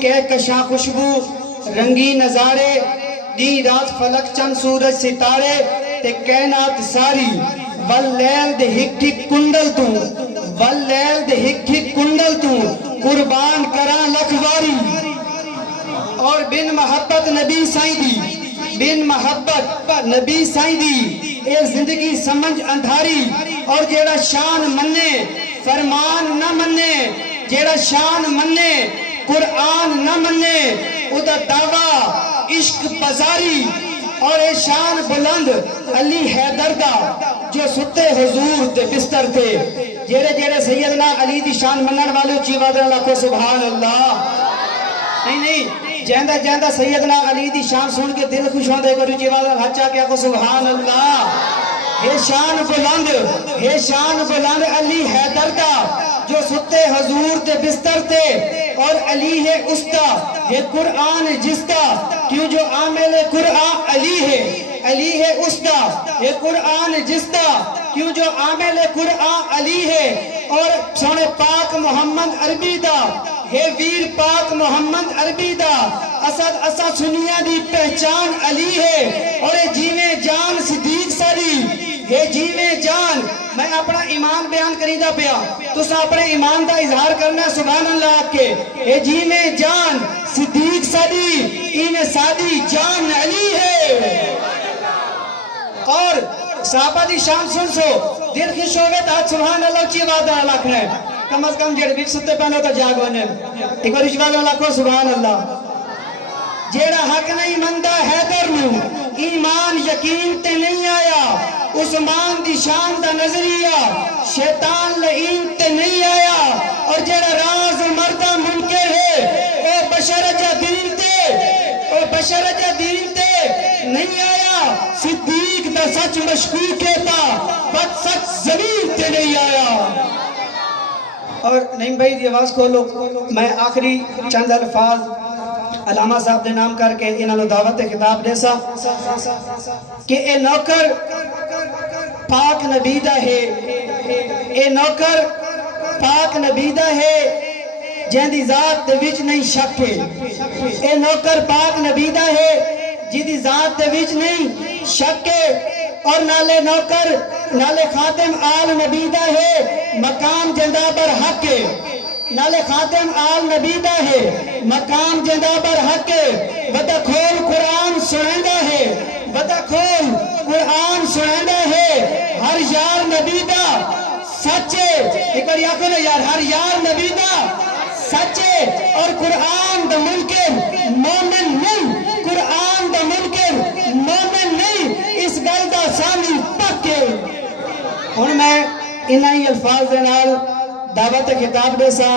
کہکشاں خوشبو رنگی نظارے دی رات فلک چند سورج ستارے تے کائنات ساری واللیل دے ہک ہک کنڈل تو واللیل دے ہک ہک کنڈل تو قربان کراں لکھ واری اور بن محبت نبی سائیں دی بن محبت نبی سائیں دی اے زندگی سمجھ اندھاری اور جیڑا شان منے فرمان نہ منے جیڑا شان منے قرآن نہ منے او دا دعویٰ عشق بازاری اور اے شان بلند علی حیدر دا جو ستے حضور دے بستر تھے جیڑے جیڑے سیدنا علی دی شان منن والے اچھی وعدہ اللہ کو سبحان اللہ نہیں جہندہ جہندہ سیدنا علی دی شان سن کے دل خوش ہوں دے کر اچھی وعدہ ہچا کیا کو سبحان اللہ ہے شان بلند علی حیدر دا جو ستے حضور دے بستر تھے اور علی ہے استا یہ قرآن جستا کیوں جو عامل قرآن علی ہے استا یہ قرآن جستا کیوں جو عامل قرآن علی ہے اور سونے پاک محمد عربی دا ہے ویر پاک محمد عربی دا اسد سنیا دی پہچان علی ہے اور یہ جیویں جان صدیق ساری یہ جیویں جان میں اپنا ایمان بیان کریدہ پیا تو سا اپنے ایمان دا اظہار کرنا ہے سبحان اللہ کے یہ جیویں جان صدیق ساری این سادی جان علی ہے اور صحابہ دی شان سن سو دل کی شعبت آج سبحان اللہ چی وعدہ اللہ کھنے کم از کم جیڑے بیچ ستے پہنے تو جاگ بنے ایک اور اشوال اللہ کو سبحان اللہ جیڑا حق نہیں مندہ حیدر نو ایمان یقین تے نہیں آیا عثمان دی شان دا نظریہ شیطان لعین تے نہیں آیا اور جیڑا راز مردہ منکر ہے او بشر جا دین تے نہیں آیا صدیق دا سچ مشکوک تھا بد سچ زمین تے نہیں آیا اور نہیں بھائی دی آواز کھولو میں آخری چند الفاظ علامہ صاحب نے نام کر کے انہوں دعوت خطاب دے سا کہ اے نوکر پاک نبیدہ ہے اے نوکر پاک نبیدہ ہے جہندی ذات دے وچ نہیں شک ہے اے نوکر پاک نبیدہ ہے جہندی ذات دے وچ نہیں شک ہے اور نالے نوکر نالے خاتم آل نبیدہ ہے مقام جندہ بر حق ہے نالے خاتم آل نبیدہ ہے مقام جندہ بر حق ہے وطا کھول قرآن سنیندہ ہے وطا کھول قرآن سنیندہ ہے ہر یار نبیدہ سچے ایک بار یا کھولے یار ہر یار نبیدہ سچے اور قرآن دا منکر مومن نہیں قرآن دا منکر مومن نہیں اس گل دا سامنے پکے اور میں انہی الفاظ دینال دعوت خطاب دے سا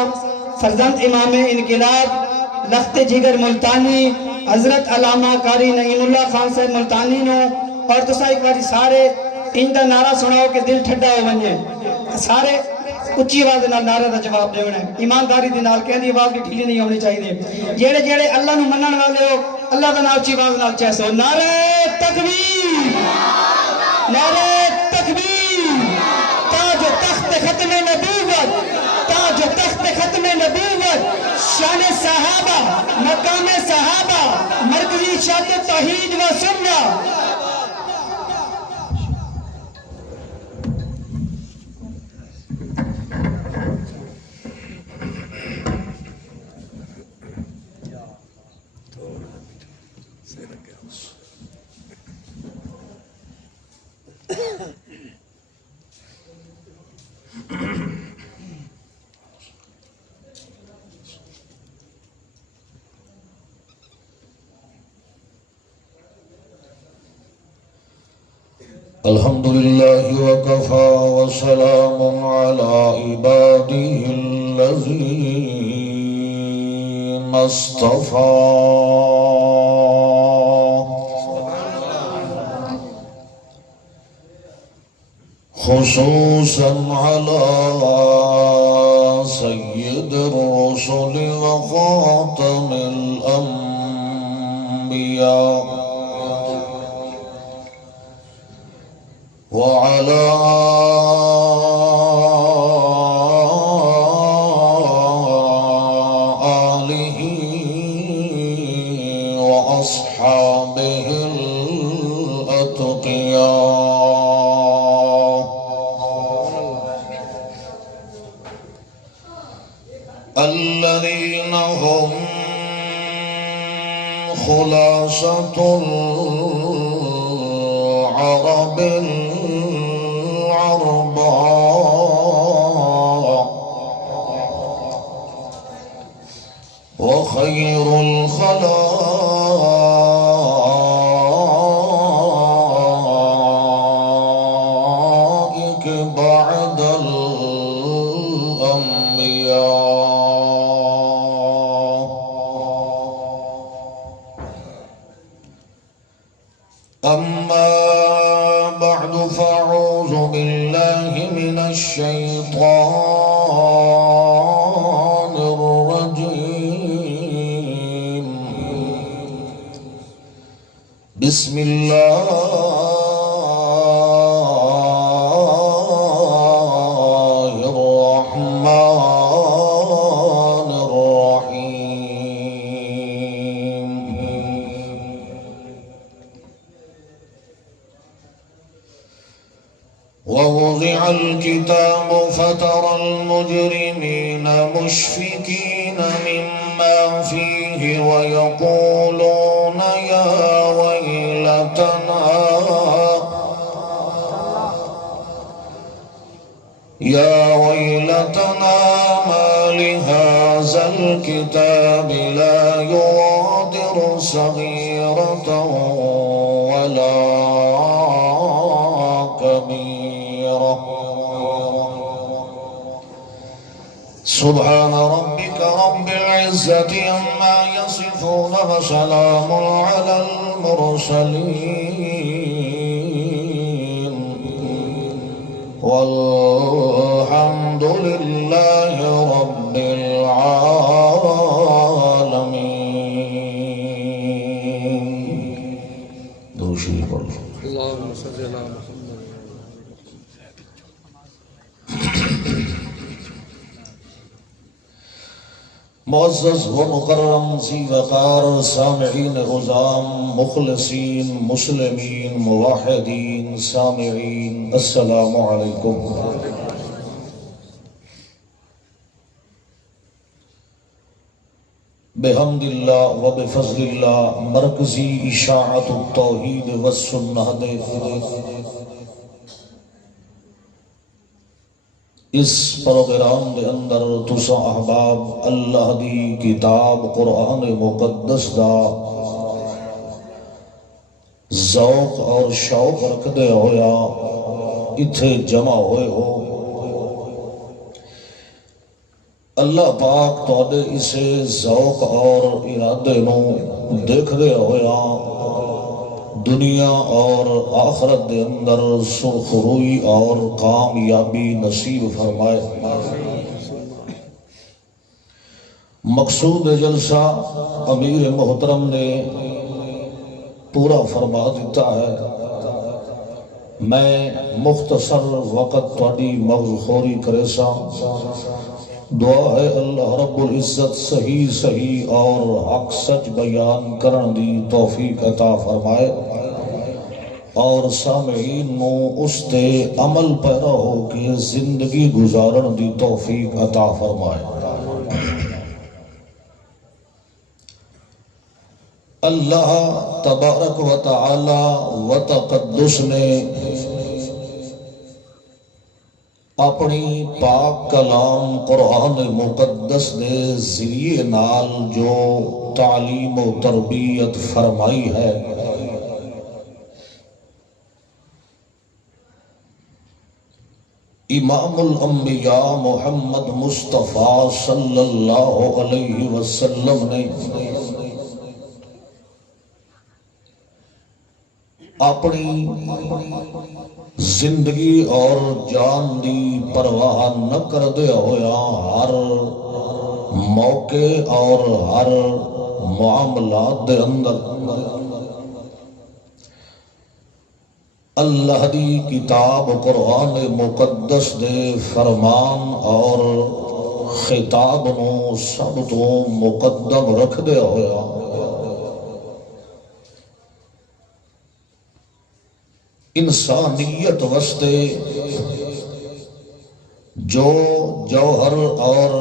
فرزند امام انقلاب لخت جگر ملتانی حضرت علامہ قاری نعیم اللہ خان صاحب ملتانی نو اور تو سا ایک باری سارے ان دا نعرہ سناؤ کہ دل ٹھڈا ہو بنجے سارے اچھی آواز نال نعرہ دا جواب دے ہونا ہے ایمانداری دے نال کہندی آواز کی ڈھیلی نہیں ہونی چاہیے جیڑے جیڑے اللہ نو منن والے ہو اللہ دا نام اچھی آواز نال چیسو نعرہ تکبیر نعرہ تکبیر تاج و تخت ختم نبوت تاج و تخت ختم نبوت شان صحابہ مقام صحابہ مرکزی شاد توحید و سنہ الحمد لله وكفى وسلام على عباده الذين اصطفى خصوصا على سيد الرسل وخاتم الأنبياء وعلى آله آله وأصحابه الأتقياء الذين هم خلاصة العرب العرباء وخير الخلائق بعد الأنبياء. أما بعد فأعوذ بالله من الشيطان الرجيم. بسم الله الرحمن الرحيم. ووضع الكتاب فترى المجرمين مشفقين مما فيه ويقولون يا ويلتنا ما لهذا الكتاب لا يغادر صغيرة ولا كبيرة. سبحان ربك رب العزة عما يصفون وسلام على المرسلين والحمد لله رب العالمين. دوشی پڑھ اللهم صل على محمد. معزز و مکرم ذی وقار سامعین عظام مخلصین مسلمین موحدین سامعین السلام علیکم. بحمد اللہ و بفضل اللہ مرکزی اشاعت التوحید والسنہ دے اس پروگرام دے اندر تسا احباب اللہ دی کتاب قرآن مقدس دا ذوق اور شوق رکھدے ہویا اتھے جمع ہوئے ہو. اللہ پاک تواڈے اسے ذوق اور ارادے نو دیکھ دے ہویا دنیا اور آخرت دے اندر سرخروئی اور کامیابی نصیب فرمائے. مقصود جلسہ امیر محترم نے پورا فرما دیتا ہے. میں مختصر وقت تواڈی مغز خوری کرے سا. دعا ہے اللہ رب العزت صحیح صحیح اور حق سچ بیان کرن دی توفیق عطا فرمائے اور سامعین نو اس تے عمل پیرا ہو کے زندگی گزارن دی توفیق عطا فرمائے. اللہ تبارک و تعالی و تقدس نے اپنی پاک کلام قرآن مقدس دے ذریعے نال جو تعلیم و تربیت فرمائی ہے امام الانبیاء محمد مصطفیٰ صلی اللہ علیہ وسلم نے اپنی زندگی اور جان دی پرواہ نہ کر دے ہویا ہر موقع اور ہر معاملات دے اندر اللہ دی کتاب قرآن مقدس دے فرمان اور خطاب نو سب تو مقدم رکھ دیا ہویا انسانیت واسطے جو جوہر اور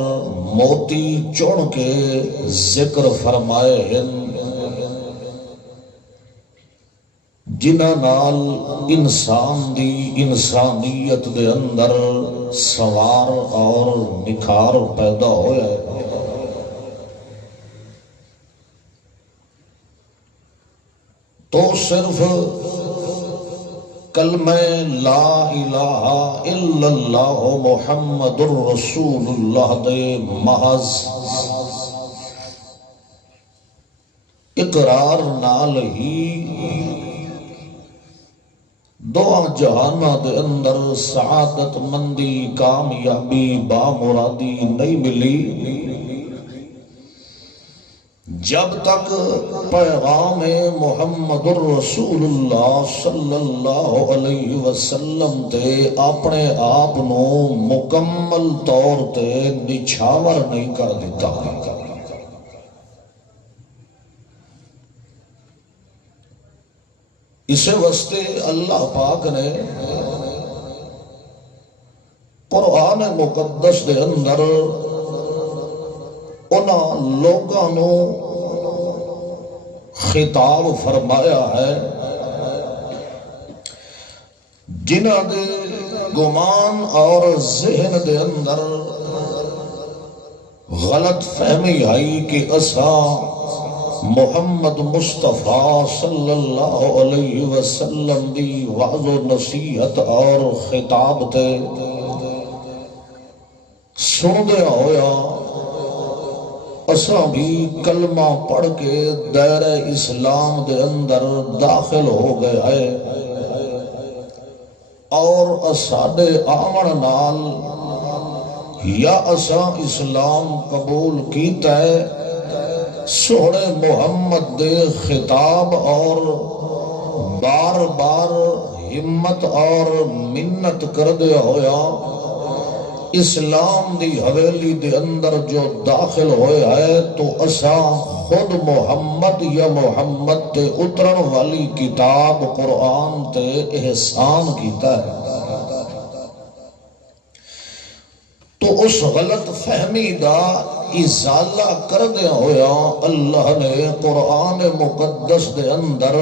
موتی چن کے ذکر فرمائے ہیں جنہاں نال انسان دی انسانیت دے اندر سوار اور نکھار پیدا ہویا ہے تو صرف کلمہ لا الہ الا اللہ محمد الرسول اللہ دے محض اقرار نال ہی دعا جہانہ دے اندر سعادت مندی کامیابی بامرادی نہیں ملی جب تک پیغام محمد الرسول اللہ صلی اللہ علیہ وسلم تے اپنے آپ نو مکمل طور تے نچھاور نہیں کر دیتا اسے واسطے اللہ پاک نے قرآن مقدس دے اندر انہاں لوگاں نو خطاب فرمایا ہے جنہاں دے گمان اور ذہن دے اندر غلط فہمی آئی کہ اساں محمد مصطفیٰ صلی اللہ علیہ وسلم دی وعظ و نصیحت اور خطاب تے سن دیا ہویا اساں بھی کلمہ پڑھ کے دائرہ اسلام دے اندر داخل ہو گئے ہیں اور اساڈے آمن نال یا اساں اسلام قبول کیتا ہے سونے محمد دے خطاب اور بار بار ہمت اور منت کر دیا ہویا اسلام دی حویلی دے اندر جو داخل ہوئے ہے تو اساں خود محمد یا محمد تے اترن والی کتاب قرآن تے احسان کیتا ہے تو اس غلط فہمی دا ازالہ کر دیا ہویا اللہ نے قرآن مقدس دے اندر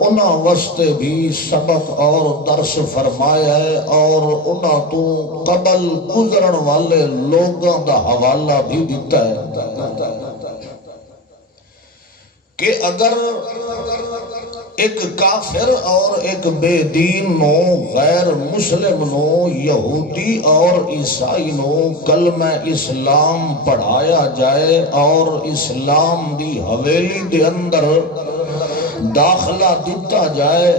انہاں واسطے بھی سبق اور درس فرمایا ہے اور انہاں تو قبل گزرن والے لوگاں دا حوالہ بھی دیتا ہے کہ اگر ایک کافر اور ایک بے دین نو غیر مسلم نو یہودی اور عیسائی نو کلمہ اسلام پڑھایا جائے اور اسلام دی حویلی دے اندر داخلہ دیتا جائے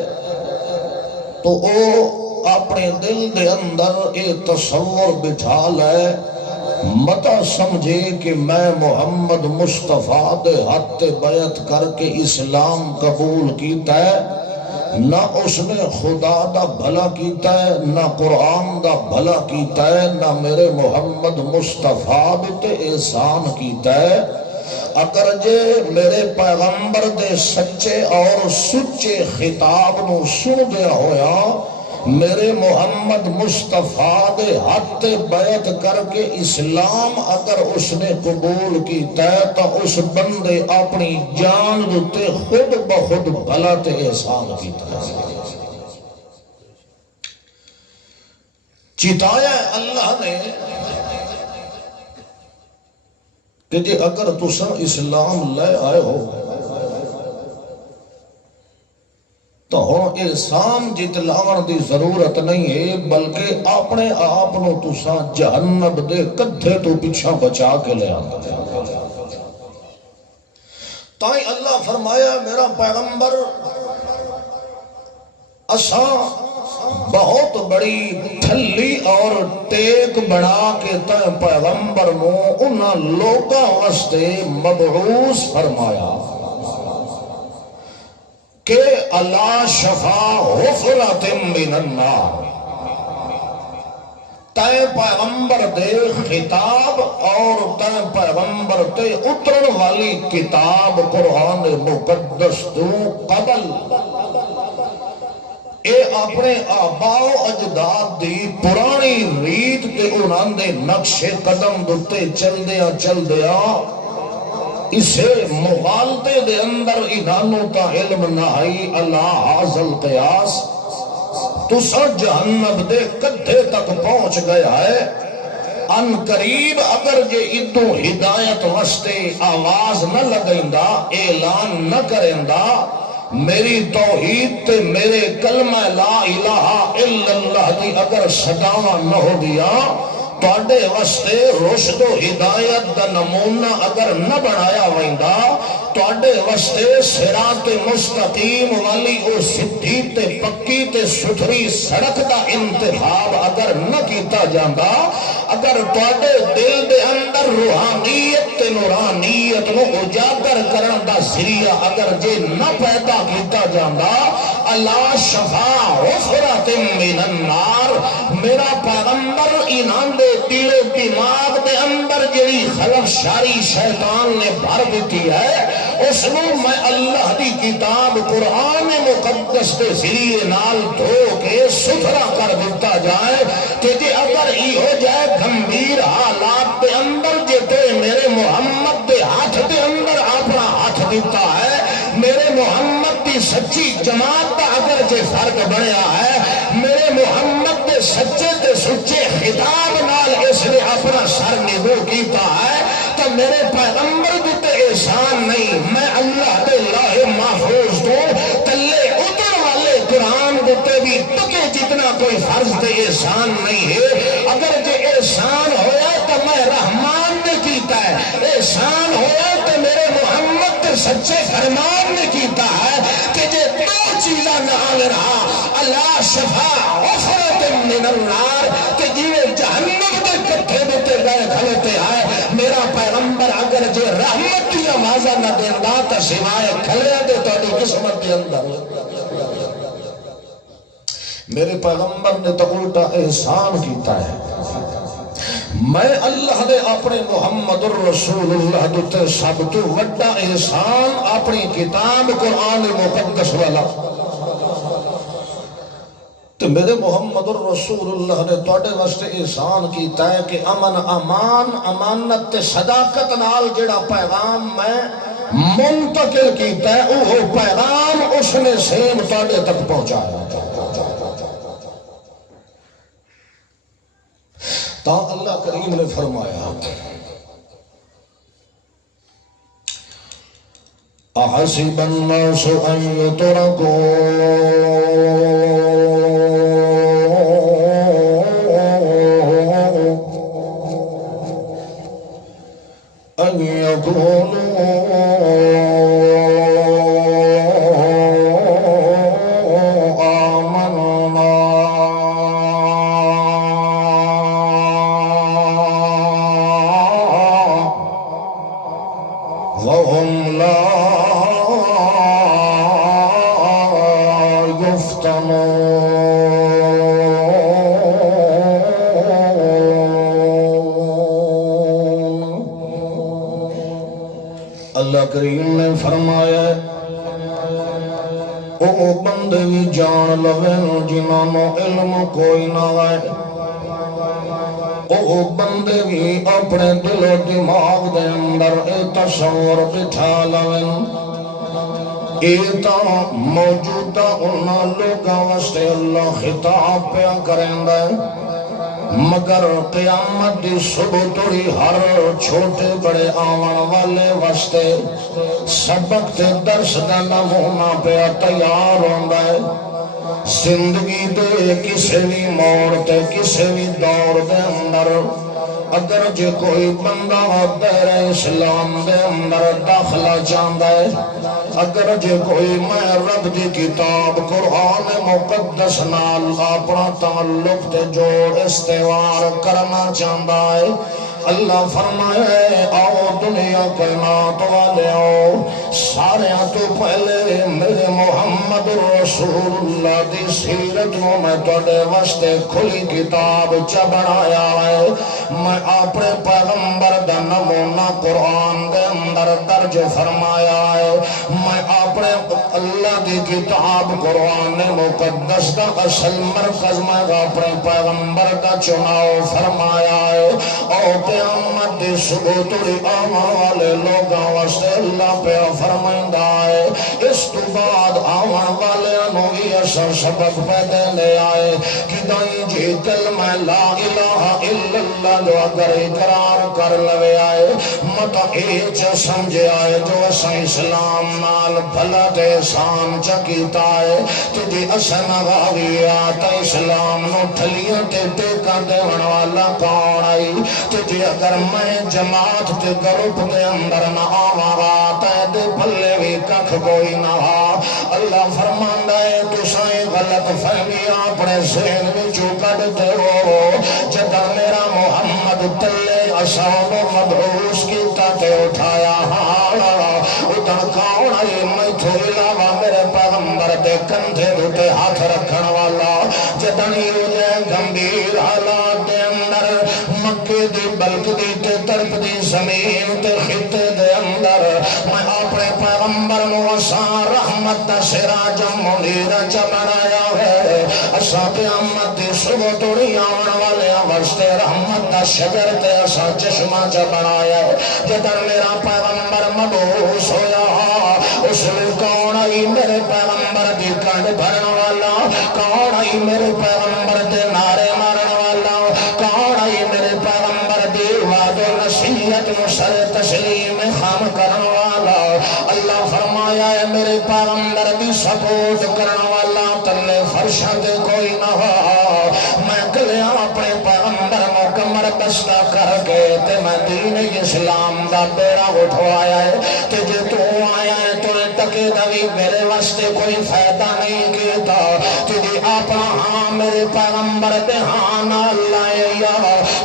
تو او اپنے دل دے اندر ایک تصور بٹھا لے متا سمجھے کہ میں محمد مصطفیٰ دے ہاتھ بیعت کر کے اسلام قبول کیتا ہے نہ اس نے خدا دا بھلا کیتا ہے نہ قرآن دا بھلا کیتا ہے نہ میرے محمد مصطفیٰ تے احسان کیتا ہے اگر جے میرے پیغمبر دے سچے اور سچے خطاب نو سن دیا ہویا میرے محمد مصطفیٰ دے ہاتھ بیعت کر کے اسلام اگر اس نے قبول کیتا ہے تو اس بندے اپنی جان دوتے خود بخود بھلا تے احسان کیتا ہے چتایا اللہ نے کہ جی اگر تسا اسلام لے آئے ہو تو ہن احسان جتلاون دی ضرورت نہیں ہے بلکہ اپنے آپ نو تسا جہنم دے کدھے تو پیچھا بچا کے لے آتا تائیں اللہ فرمایا میرا پیغمبر اساں بہت بڑی تھلی اور ٹیک بنا کے تے پیغمبر نو انہاں لوگاں واسطے مبعوث فرمایا کہ اللہ شفا حفرت من النار تے پیغمبر دے خطاب اور تے پیغمبر تے اترن والی کتاب قرآن مقدس تو قبل اے اپنے آباء و اجداد دی پرانی ریت تے انہاں دے نقش قدم دتے چل دیا اسے مغالطے دے اندر انہوں تا علم نہائی اللہ حاصل قیاس تسا جہنم دے کدھے تک پہنچ گیا ہے ان قریب اگر جے ادو ہدایت وستے آواز نہ لگائندہ اعلان نہ کرندہ میری توحید تے میرے کلمہ لا الہ الا اللہ دی اگر صداواں نہ ہو دیا تواڈے واسطے رشد و ہدایت دا نمونہ اگر نہ بنایا ویندا تواڈے واسطے صراط مستقیم والی او سدھی تے پکی تے ستھری سڑک دا انتخاب اگر نہ کیتا جاندا اگر تواڈے دل دے اندر روحانیت تے نورانیت نو اجاگر کرن دا ذریعہ اگر جے نہ پیدا کیتا جاندا اللہ شفا غفرت من النار میرا پیغمبر انہاں دے دل و دماغ دے اندر جڑی خلف شاری شیطان نے بھر دیتی ہے اس نو میں اللہ دی کتاب قرآن مقدس دے ذریعے نال دھو کے ستھرا کر دیتا جائے کہ جے اگر ای ہو جائے گھمبیر حالات دے اندر جے تے میرے محمد دے ہاتھ دے اندر اپنا ہاتھ دیتا ہے میرے محمد دی سچی جماعت دا اگر جے فرق بنیا ہے میرے محمد دے سچے تے سچے خطاب نال اس نے اپنا سر نگو کیتا ہے تو میرے پیغمبر دیتے احسان نہیں میں اللہ دے لاہ محفوظ تو تلے اتر والے قرآن دیتے بھی تکے جتنا کوئی فرض دے احسان نہیں ہے اگر جے احسان ہویا تو میں رحمان نے کیتا ہے احسان ہویا تو میرے محمد دے سچے فرمان نے کیتا ہے کہ جے دو چیزاں نہ آگے رہا اللہ شفا غفرت من النار کہ جیوے جہنم دے کٹھے دیتے گئے کھلتے آئے میرا پیغمبر اگر جے رحمت کی آوازہ نہ دیندہ تا سوائے کھلے دے تو دی قسمت دے اندر میرے پیغمبر نے تو الٹا احسان کیتا ہے میں اللہ دے اپنے محمد الرسول اللہ دیتے سب تو وڈا احسان اپنی کتاب قرآن مقدس والا تو میرے محمد الرسول اللہ نے توڑے واسطے احسان کیتا ہے کہ امن امان امانت صداقت نال جڑا پیغام میں منتقل کیتا ہے وہ پیغام اس نے سیم توڑے تک پہنچایا تا اللہ کریم نے فرمایا احسب الناس ان اللہ کریم نے فرمایا او بندے بھی جان لویں جنہوں علم کوئی نہ آئے او بندے بھی اپنے دل و دماغ دے اندر اے تصور بٹھا لویں اے تا موجودہ انہاں لوگاں واسطے اللہ خطاب پیا کریں دے مگر قیامت دی صبح توڑی ہر چھوٹے بڑے آوان والے واسطے سبق تے درس دا نمونہ پہ تیار ہوندہ ہے زندگی دے کسے بھی موڑ تے کسے بھی دور دے اندر اگر جے کوئی بندہ دیر اسلام دے اندر داخلہ چاندہ ہے اگر جے کوئی میں رب دی کتاب قرآن مقدس نال اپنا تعلق تے جوڑ استوار کرنا چاندہ ہے اللہ فرمائے آؤ دنیا کائنات والے آؤ سارے تو پہلے میرے محمد رسول اللہ دی سیرت نو میں توڑے واسطے کھلی کتاب چا بنایا ہے میں اپنے پیغمبر دا نمونہ قرآن دے اندر درج فرمایا ہے میں اپنے اللہ دی کتاب قرآن مقدس دا اصل مرکز میں اپنے پیغمبر دا چناؤ فرمایا ہے اور قیامت دی صبح توری آمان والے لوگاں واسطے اللہ پہ فرمائندہ ہے اس تو بعد آمان والے انہوی ایسا سبق پیدے لے آئے کہ دائیں جی کلمہ لا الہ الا اللہ جو اگر اقرار کر لے آئے مطا ایچ سمجھے آئے جو ایسا اسلام نال بھلا تے سام چکیتا ہے تجھے اسن غاوی آتا اسلام نو ٹھلیاں تے ٹیکا دے والا کون آئی تجھے اگر میں جماعت تے گروپ دے اندر نہ آوارا تے دے پلے بھی ککھ کوئی نہ اللہ فرماندہ ہے تو سائیں غلط فہمی اپنے ذہن میں چوکڑ دے ہو جدر میرا محمد تلے اصحاب مبعوث کی تاتے اٹھایا ادھر کون آئی میں تو علاوہ میرے پیغمبر دے کندھے دوتے ہاتھ رکھن والا جدنی اجھے گمبیر حالات دے اندر مکے دی بلک دی تے ترپ دی زمین تے خطے دے اندر میں اپنے پیغمبر موسیٰ رحمت دا سراجم منیر چمرایا ہے اسا قیامت دی صبح توڑی آن والے وستے رحمت دا شجر تے اسا چشمہ چمرایا ہے جدر میرا پیغمبر مبعوث ہویا اس میں کون آئی میرے پیغمبر دی کانڈ بھرن والا کون آئی میرے پیغمبر دے نعرے مارن والا کون آئی میرے پیغمبر دی وعد و نصیحت مشر تسلیم خام کرن والا اللہ فرمایا ہے میرے پیغمبر دی سپورٹ کرن والا تلے فرشاں دے کوئی نہ ہوا میں گلیا اپنے پیغمبر مکمر بستہ کر کے تے میں دین اسلام دا بیڑا اٹھوایا ہے تے جے تو آیا ہے تو تکے دوی میرے واسطے کوئی فائدہ نہیں کیتا تجھے اپنا ہاں میرے پیغمبر دے ہاں نہ لائے یا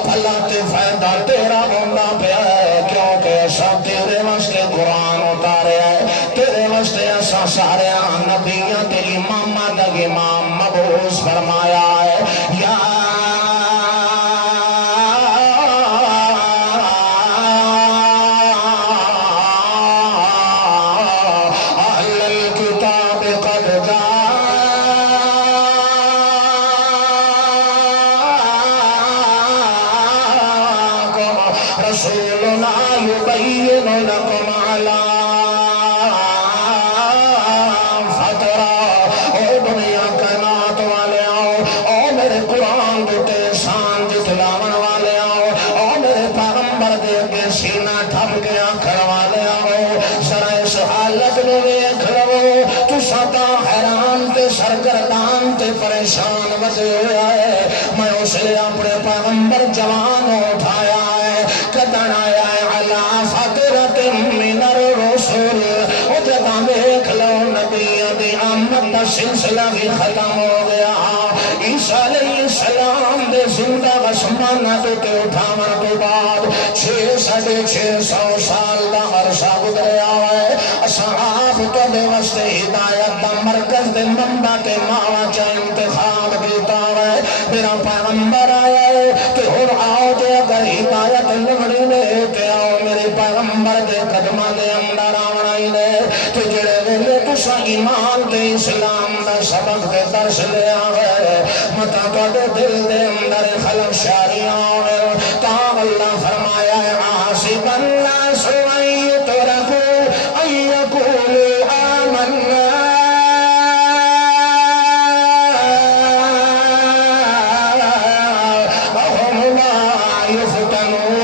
بھلا تے فائدہ تیرا ہونا پیا ہے کیونکہ ایسا تیرے واسطے قرآن اتارے ہے تیرے واسطے ایسا سارے نبیوں تے امامہ دا امام مبعوث فرمایا ہے یا رسولنا يبين لكم على فترة او دنیا کائنات والے آؤ او میرے قرآن دوتے شان جتلاون والے آؤ او میرے پیغمبر دے کے سینہ ٹھپ کے آنکھر والے آؤ ذرا اس حالت میں دیکھ لو تو ستا حیران تے سرگردان تے پریشان وزے ہوا ہے میں اس لئے اپنے پیغمبر جوان اٹھایا ہے قدن آیا ہے علا فترت من الرسول او جگہ دیکھ لو نبی دی آمد دا سلسلہ بھی ختم ہو گیا عیسیٰ علیہ السلام دے زندہ غسمانہ دوتے اٹھامن تو بعد 600 سال دا عرصہ گزریا ہے اصحاب تو دے وسط ہدایت دا مرکز دے منبع تے ماوا چا انتخاب کیتا ہے میرا پیغمبر آیا ہے کہ اور آؤ دے اگر ہدایت لگڑی نے کہ آؤ میرے پیغمبر دے قدمہ دے اندر آوڑائی نے تو جڑے ویلے تسا ایمان دے اسلام دا سبق دے درس لے آگئے مطا تو دے دل دے اندر خلق شاریاں آگئے تا اللہ فرمایا ہے آسب اللہ سوائی تو رکھو ان یکولو آمنا وهم لا يفتنون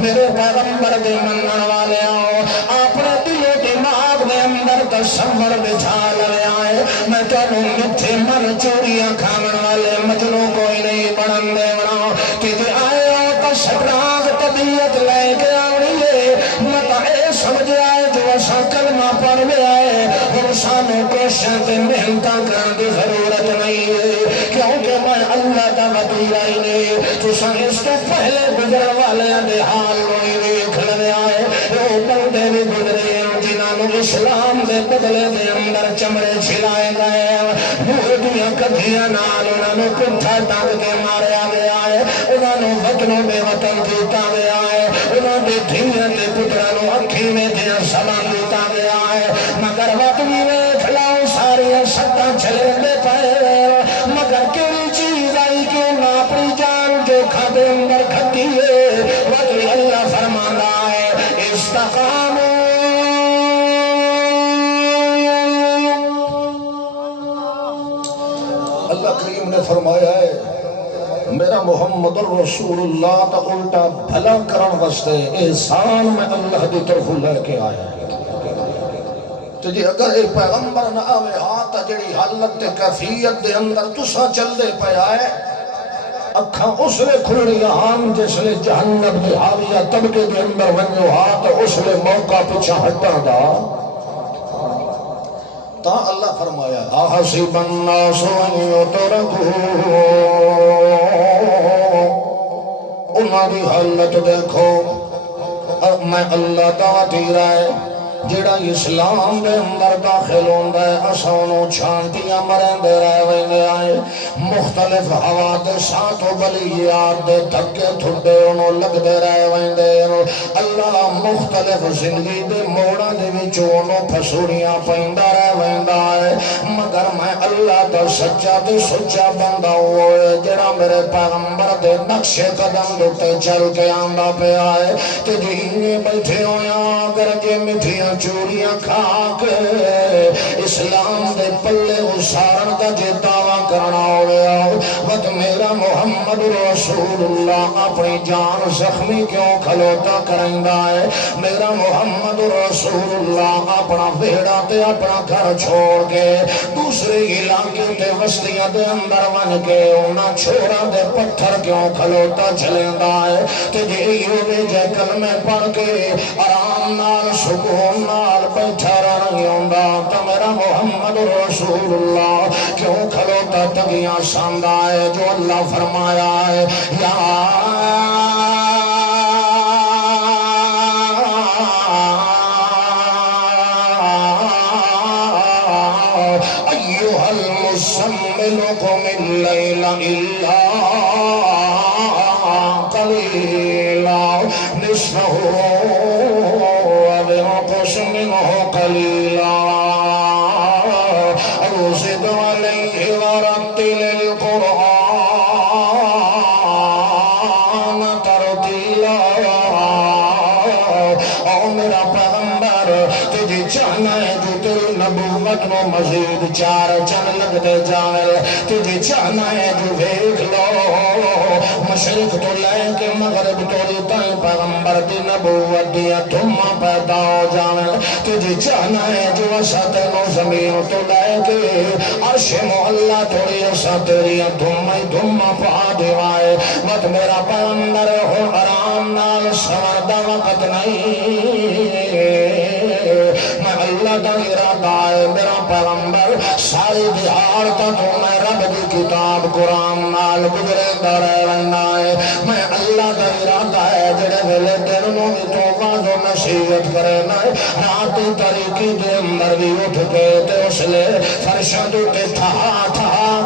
میرے پیغمبر دے منن والے آؤ اپنے دل و دماغ دے اندر تصور بچھا لے آئے میں تو مٹھے من چوریاں کھانن والے مجنوں کوئی نہیں بڑھن دے بنا کہ آئے ہو تو شبراغ طبیعت لے کے آنی ہے مطا اے سمجھ آئے جو ایسا کلمہ پڑھ لے آئے اور سانوں کو شہد محنتہ کرن دی ضرورت نہیں ہے کیونکہ میں اللہ کا وطیرائی نہیں تو سن اس کو پہلے گزر والے دے حال ہوئی دیکھ لے چھلائے گئے منہ دیا کدھیاں نال انہوں نے پٹھا ٹنگ کے ماریا گیا ہے انہوں نے وطنوں بے وطن دیتا گیا ہے انہوں نے دھیاں دے پترانوں اکھی میں دیا سلام دیتا گیا ہے مگر وطنی میں کھلاؤ ساری سٹا چلے دے پائے مگر کیوں چیز آئی کیوں نہ اپنی جان جو کھاتے اندر کھتی ہے وطنی اللہ فرمانا ہے استقاموا اللہ کریم نے فرمایا ہے میرا محمد الرسول اللہ تا الٹا بھلا کرن واسطے احسان میں اللہ دی طرف لے کے آیا ہے تو جی اگر ایک پیغمبر نہ آوے آتا جڑی حالت کیفیت دے اندر تسا چل دے پہ آئے اکھاں اس لے کھلڑی آن جس لے جہنم دی حاویہ طبقے دے اندر ونیو ہاتھ اس لے موقع پیچھا ہٹا دا تا اللہ فرمایا احسب الناس ان یترکوا انہاں دی حالت دیکھو میں اللہ تعالی رائے جڑا اسلام دے اندر داخل ہوندا ہے اسانوں چھانٹیاں مرندے رہ ویندے آئے مختلف حوادثات و بلیات دے دھکے ٹھڈے انہوں لگدے رہ ویندے اللہ مختلف زندگی دے موڑاں دے وچوں انہوں پھسوڑیاں پیندا رہ ویندا ہے مگر میں اللہ دا سچا تے سچا بندہ ہوئے جڑا میرے پیغمبر دے نقش قدم دے چل کے آندا پیا ہے تے جی بیٹھے ہویا اگر جے مٹھیاں چوریاں کھا کے اسلام دے پلے اسارن کا جے دعویٰ کرنا ہویا وقت میرا محمد رسول اللہ اپنی جان زخمی کیوں کھلوتا کرنگا ہے میرا محمد رسول اللہ اپنا بیڑا تے اپنا گھر چھوڑ کے دوسرے علاقے تے وسطیاں دے اندر ون کے انہاں چھوڑا دے پتھر کیوں کھلوتا چلیندا ہے تے جے یہ جے کلمے پڑھ کے آرام نال سکون نال بیٹھا رہی ہوندا تو میرا محمد رسول اللہ کیوں کھلوتا تگیاں ساندا ہے جو اللہ فرمایا ہے یا ایھا المزمل قم اللیل الا قلیلا نصفہ وانقص منه قليلا أو زد عليه ورتل القرآن ترتيلا او میرا پیغمبر تجھے چاہنا ہے جو تیری نبوت میں مزید چار چند لگ دے جاوے تجھے چاہنا ہے جو دیکھ لو مشرق تو لے کے مغرب تو تائیں پیغمبر دی نبوت دیا دھما پیدا ہو جاوے تجھے چاہنا ہے جو وسط نو زمین تو لے کے عرش معلا توڑی ایسا تیری دھما پا دیوائے مت میرا پیغمبر ہو آرام نال سوردہ وقت نہیں میں اللہ کا ارادہ ہے میرا پیغمبر ساری دیار تا تو میں رب دی کتاب قرآن نال گزرے دارے رہنا ہے میں اللہ کا ارادہ ہے جڑے ویلے دنوں میں تو واض و نصیحت کرے نا رات طریقی دے اندر بھی اٹھ کے تے اس لے فرشاں دوتے تھا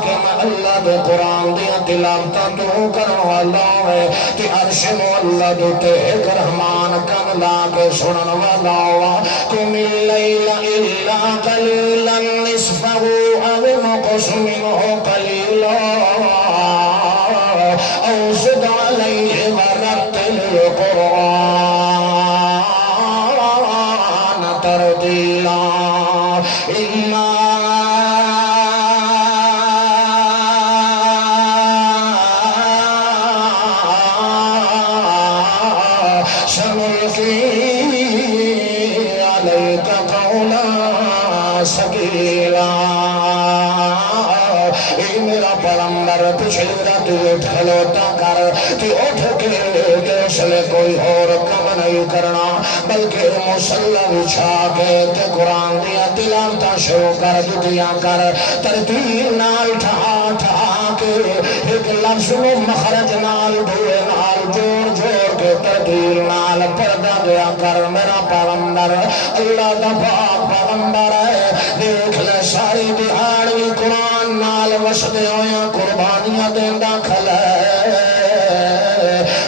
کہ میں اللہ دے قرآن دیا تلاوتا تو کرن والا ہے تے عرش مولا دوتے ایک رحمان کم لا کے سنن والا ہوا قم اللیل الا قلیلا نصفہ او انقص منه قلیلا او زد علیہ ورتل القرآن ترتیلا پچھلی رات اٹھ کھلوتا کر کہ اٹھ کے اس لئے کوئی اور کم نہیں کرنا بلکہ مسلح اچھا کے قرآن دیا تلاوتا شروع کر دیا کر ترتیب نال ٹھا کے ایک لفظ میں مخرج نال دھوئے نال جوڑ جوڑ کے ترتیل نال پردہ دیا کر میرا پیغمبر اللہ دا پاک پیغمبر ہے دیکھ لے ساری دہاڑی قرآن نال وسدے ہویا قربانیاں دیندا کھلے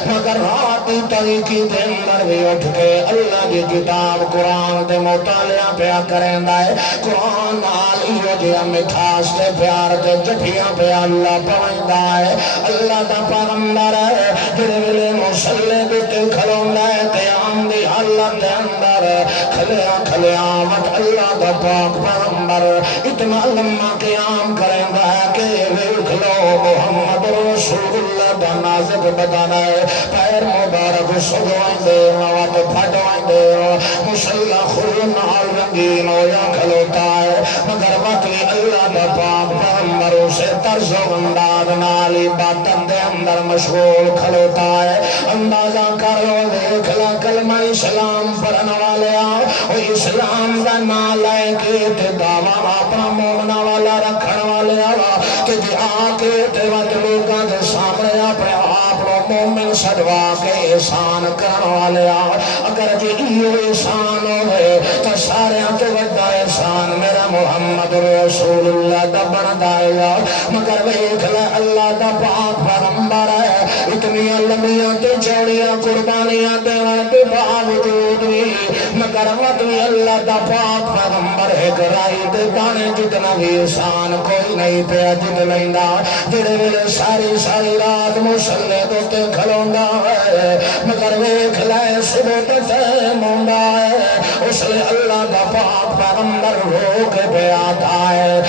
مگر راتی طریقی دے اندر بھی اٹھ کے اللہ کی کتاب قرآن دے مطالعہ پیا کریں دائے قرآن نال ایو جیا مٹھاس تے پیار تے جٹھیاں پہ اللہ پوائندہ ہے اللہ دا پیغمبر ہے جڑے ویلے مسلے بیتے کھلون دائے قیام دی حالت دے اندر کھلیا کھلیا مت اللہ دا پاک پیغمبر اتنا لمحہ قیام کریں دائے کہ ویلکھ لو محمد رسول اللہ دا نازک بدن ہے پیر مبارک سجوائیں دے مواد پھٹوائیں دے مسلح خون نال رنگین ہویا کھلوتا ہے مگر وقتی اللہ دا پاک پیغمبر اسے طرز و انداز نال عبادت دے اندر مشغول کھلوتا ہے اندازہ کر لو دیکھ لا کلمہ اسلام پڑھن والے او اسلام دا نام لے کے تے دعویٰ اپنا مومنہ والا رکھن والے کہ جی آکے تے وقت لوگاں دے سامنے اپنے آپ مومن سجوا کے احسان کرن والے اگر جی ایو احسان ہوئے تو سارے تو بڑا احسان میرا محمد رسول اللہ دا بندا ہے مگر ویکھ لے اللہ دا پاک پیغمبر ہے اتنی لمبیاں تے چوڑیاں قربانیاں دینے کے باوجود بھی مگر وقت بھی اللہ دا پاک پیغمبر ایک رائی تے دانے جتنا بھی احسان کوئی نہیں پیا جت لیندا جڑے ویلے ساری ساری رات مسلے تو کھلوندا ہے مگر ویکھ لے صبح تے موندا ہے اس لئے اللہ دا پاک پیغمبر رو کے پہ آتا ہے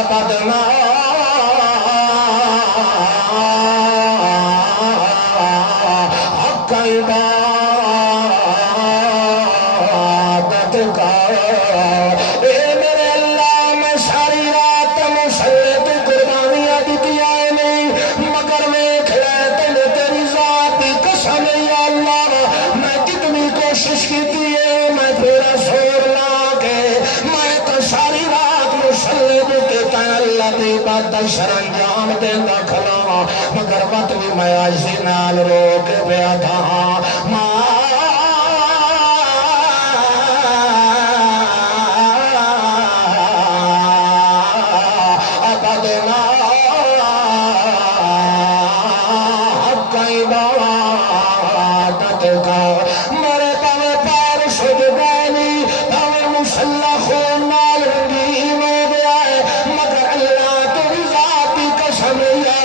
ابدنا حق عبادت کا اے میرے اللہ میں ساری رات مسلے تو قربانیاں دیتی آئے نہیں مگر ویکھ لے تیری ذات کی قسم یا اللہ میں کتنی کوشش کی ہے میں تیرا سور لا کے میں تو ساری رات مسلے دیتا ہے اللہ دی بات سر انجام دینا کھلا مگر وقت بھی میں عجزی نال رو کے پیا تھا میرے پاوے پیر سجدانی پاوے مسلح خون نال رنگین ہو گیا ہے مگر اللہ تیری ذاتی قسم یا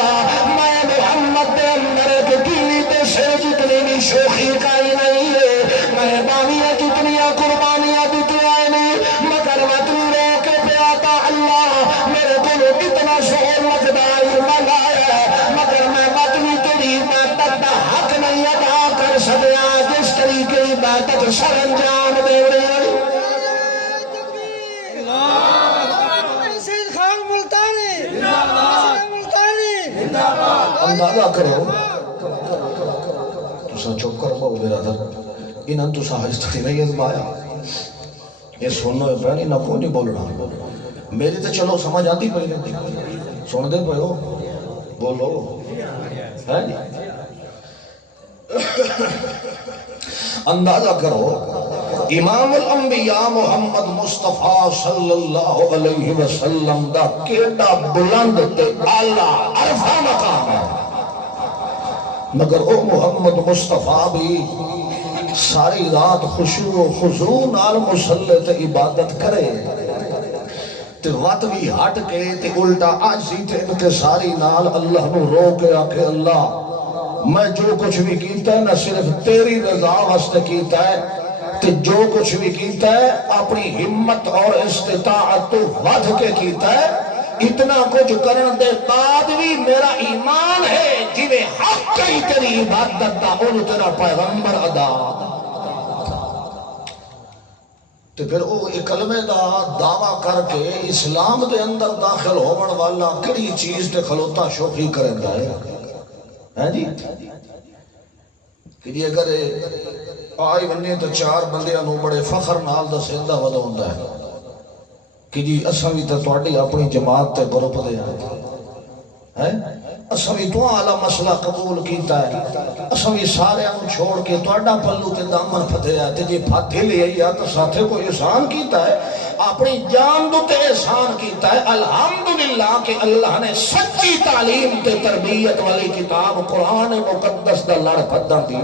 میں محمد دے اندر ایک گیلی تے سے جتنی بھی شوخی کائی نہیں ہے میں باویہ جتنیاں قربانیاں دیتی آئے نہیں مگر وطن رو کے پیاتا اللہ میرے دلو کتنا شعور مقدار ملایا ہے مگر میں وطنی تیری عبادت دا حق نہیں ادا کر سکیا جس طریقے عبادت سر انجام دے رہی ہے اندازہ کرو تسا چپ کر پاؤ میرا در انہاں تسا ہستی نہیں ازمایا یہ سنو ہے پہنی نہ کو نہیں بولنا میری تو چلو سمجھ آتی پہی نہیں سن دے پہو بولو ہے اندازہ کرو امام الانبیاء محمد مصطفیٰ صلی اللہ علیہ وسلم دا کیڑا بلند تے اعلیٰ عرفہ مقام ہے مگر او محمد مصطفیٰ بھی ساری رات خشوع و خضوع نال مصلی تے عبادت کرے تے وقت بھی ہٹ کے تے الٹا عاجزی تے انکساری نال اللہ نو رو کے آکے اللہ میں جو کچھ بھی کیتا ہے نہ صرف تیری رضا واسطے کیتا ہے تے جو کچھ بھی کیتا ہے اپنی ہمت اور استطاعت تو ودھ کے کیتا ہے اتنا کچھ کرن دے بعد بھی میرا ایمان ہے جنہیں حق کئی تیری عبادت دا ان تیرا پیغمبر ادا تو پھر وہ کلمے دا دعویٰ کر کے اسلام دے اندر داخل ہومن والا کڑی چیز تے خلوتا شوخی کریں گا ہے جی کہ جی اگر آئی بننے تو چار بندیاں نو بڑے فخر نال دا سیندہ ودا ہوندہ ہے کہ جی اساں بھی تے تواڈی اپنی جماعت تے گروپ دے ہیں اساں بھی تو اعلی مسئلہ قبول کیتا ہے اساں بھی سارے نو چھوڑ کے تواڈا پلو تے دامن پھدیا تے جے پھاتے لے آئی تو ساتھے کوئی احسان کیتا ہے اپنی جان دو تے احسان کیتا ہے الحمدللہ کہ اللہ نے سچی تعلیم تے تربیت والی کتاب قرآن مقدس دا لڑ پھدن دی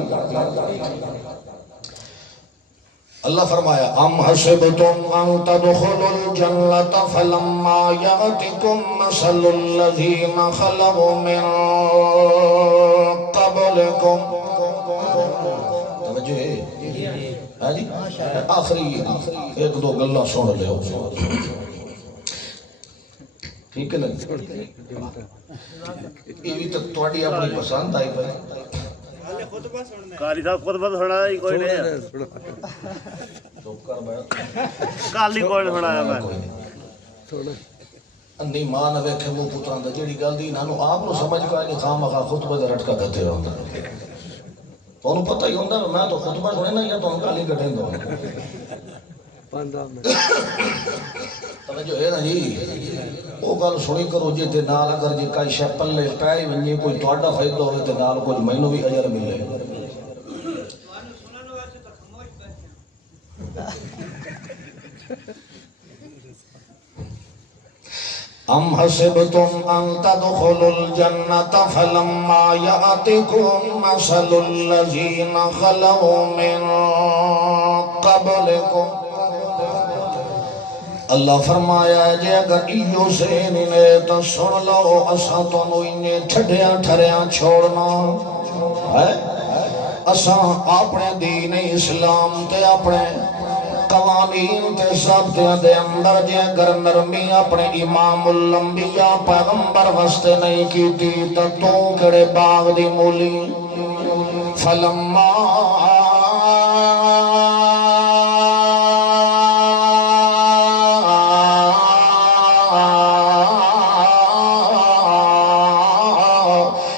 اللہ فرمایا ام حسبتم ان تدخلوا الجنة فلما يأتكم مثل الذين خلوا من قبلكم توجہ ہے جی آخری ایک دو گلہ سن لے ہو ٹھیک ہے نا یہ بھی تک اپنی پسند آئی پہ قاری صاحب خطبہ سنایا ہی کوئی نہیں کالی کوئی نہیں سنایا میں انی ماں نہ ویکھے منہ پتران دا جیڑی گل دی انہاں نو آپ نو سمجھ کا نہیں خام مخا خطبہ دے رٹکا کتے رہندا تو انہوں پتہ ہی ہوندا میں تو خطبہ سنے نا یا تو گالی کٹیں دو توجہ ہے نا جی وہ گل سنی کرو جی تے نال اگر جی کئی شے پلے پے ونجے کوئی تہاڈا فائدہ ہوے تے نال کچھ مینوں بھی اجر ملے ام حسبتم ان تدخلوا الجنة فلما يأتكم مثل الذين خلوا من قبلكم اللہ فرمایا جے اگر ایو سین نے تو سن لو اساں تو انہیں ٹھڈیاں ٹھریاں چھوڑنا ہے اساں اپنے دین اسلام تے اپنے قوانین تے ضابطیاں دے اندر جے اگر نرمی اپنے امام الانبیاء پیغمبر واسطے نہیں کیتی تو کڑے باغ دی مولی فلما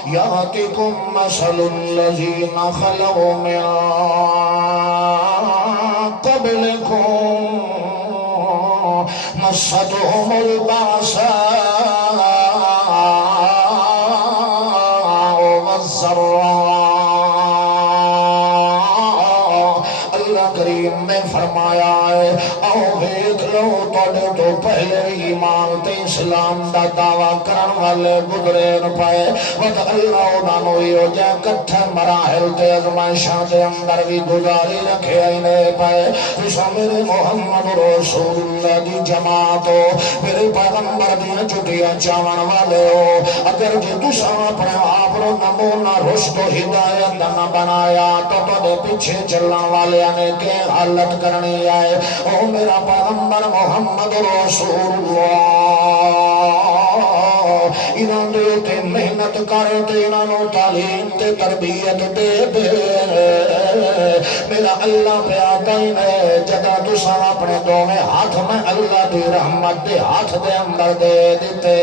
يأتكم مثل الذين خلوا من قبلكم مستهم البأساء والضراء اللہ کریم نے فرمایا ہے او دیکھ لو توڑے تو پہلے ایمان تے اسلام دا دعویٰ کرن والے گزرے پائے وقت اللہ انہوں ہو جائے کٹھے مراحل تے ازمائشاں دے اندر بھی گزاری رکھے آئینے پائے تسا میرے محمد رسول اللہ دی جماعت ہو میرے پیغمبر دیا چھٹیاں چاون والے ہو اگر جی تسا اپنے آپ رو نمونہ رشد و ہدایت نہ بنایا تو دے پیچھے چلنا والے نے کہ حالت کرنی آئے او میرا پیغمبر محمد رسول اللہ انہوں نے تے محنت کرتے انہوں تعلیم تے تربیت دے دے میرا اللہ پہ آتا ہی نے جگہ تسا اپنے دو میں ہاتھ میں اللہ دی رحمت دے ہاتھ دے اندر دے دیتے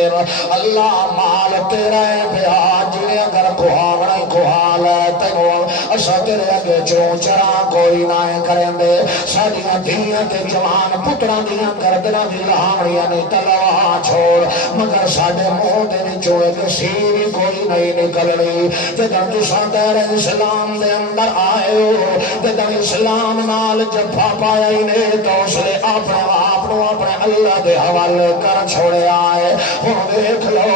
اللہ مال تیرا ہے پہ آج اگر کوہاونا ہی کوہال ہے تینوں اسا تیرے اگے چونچرا کوئی نہ کریں دے ساڑیاں دھیاں تے جوان پتران دیاں گردنا دی لہاڑیاں نے تلوہ چھوڑ مگر ساڑے منہ دے نچوڑے کے سیری کوئی نہیں نکلنی جدن تو سادر اسلام دے اندر آئے ہو جدن اسلام نال جفا پایا ہی نہیں تو اس لئے اپنے آپنوں اپنے اللہ دے حوالے کر چھوڑے آئے ہوں دیکھ لو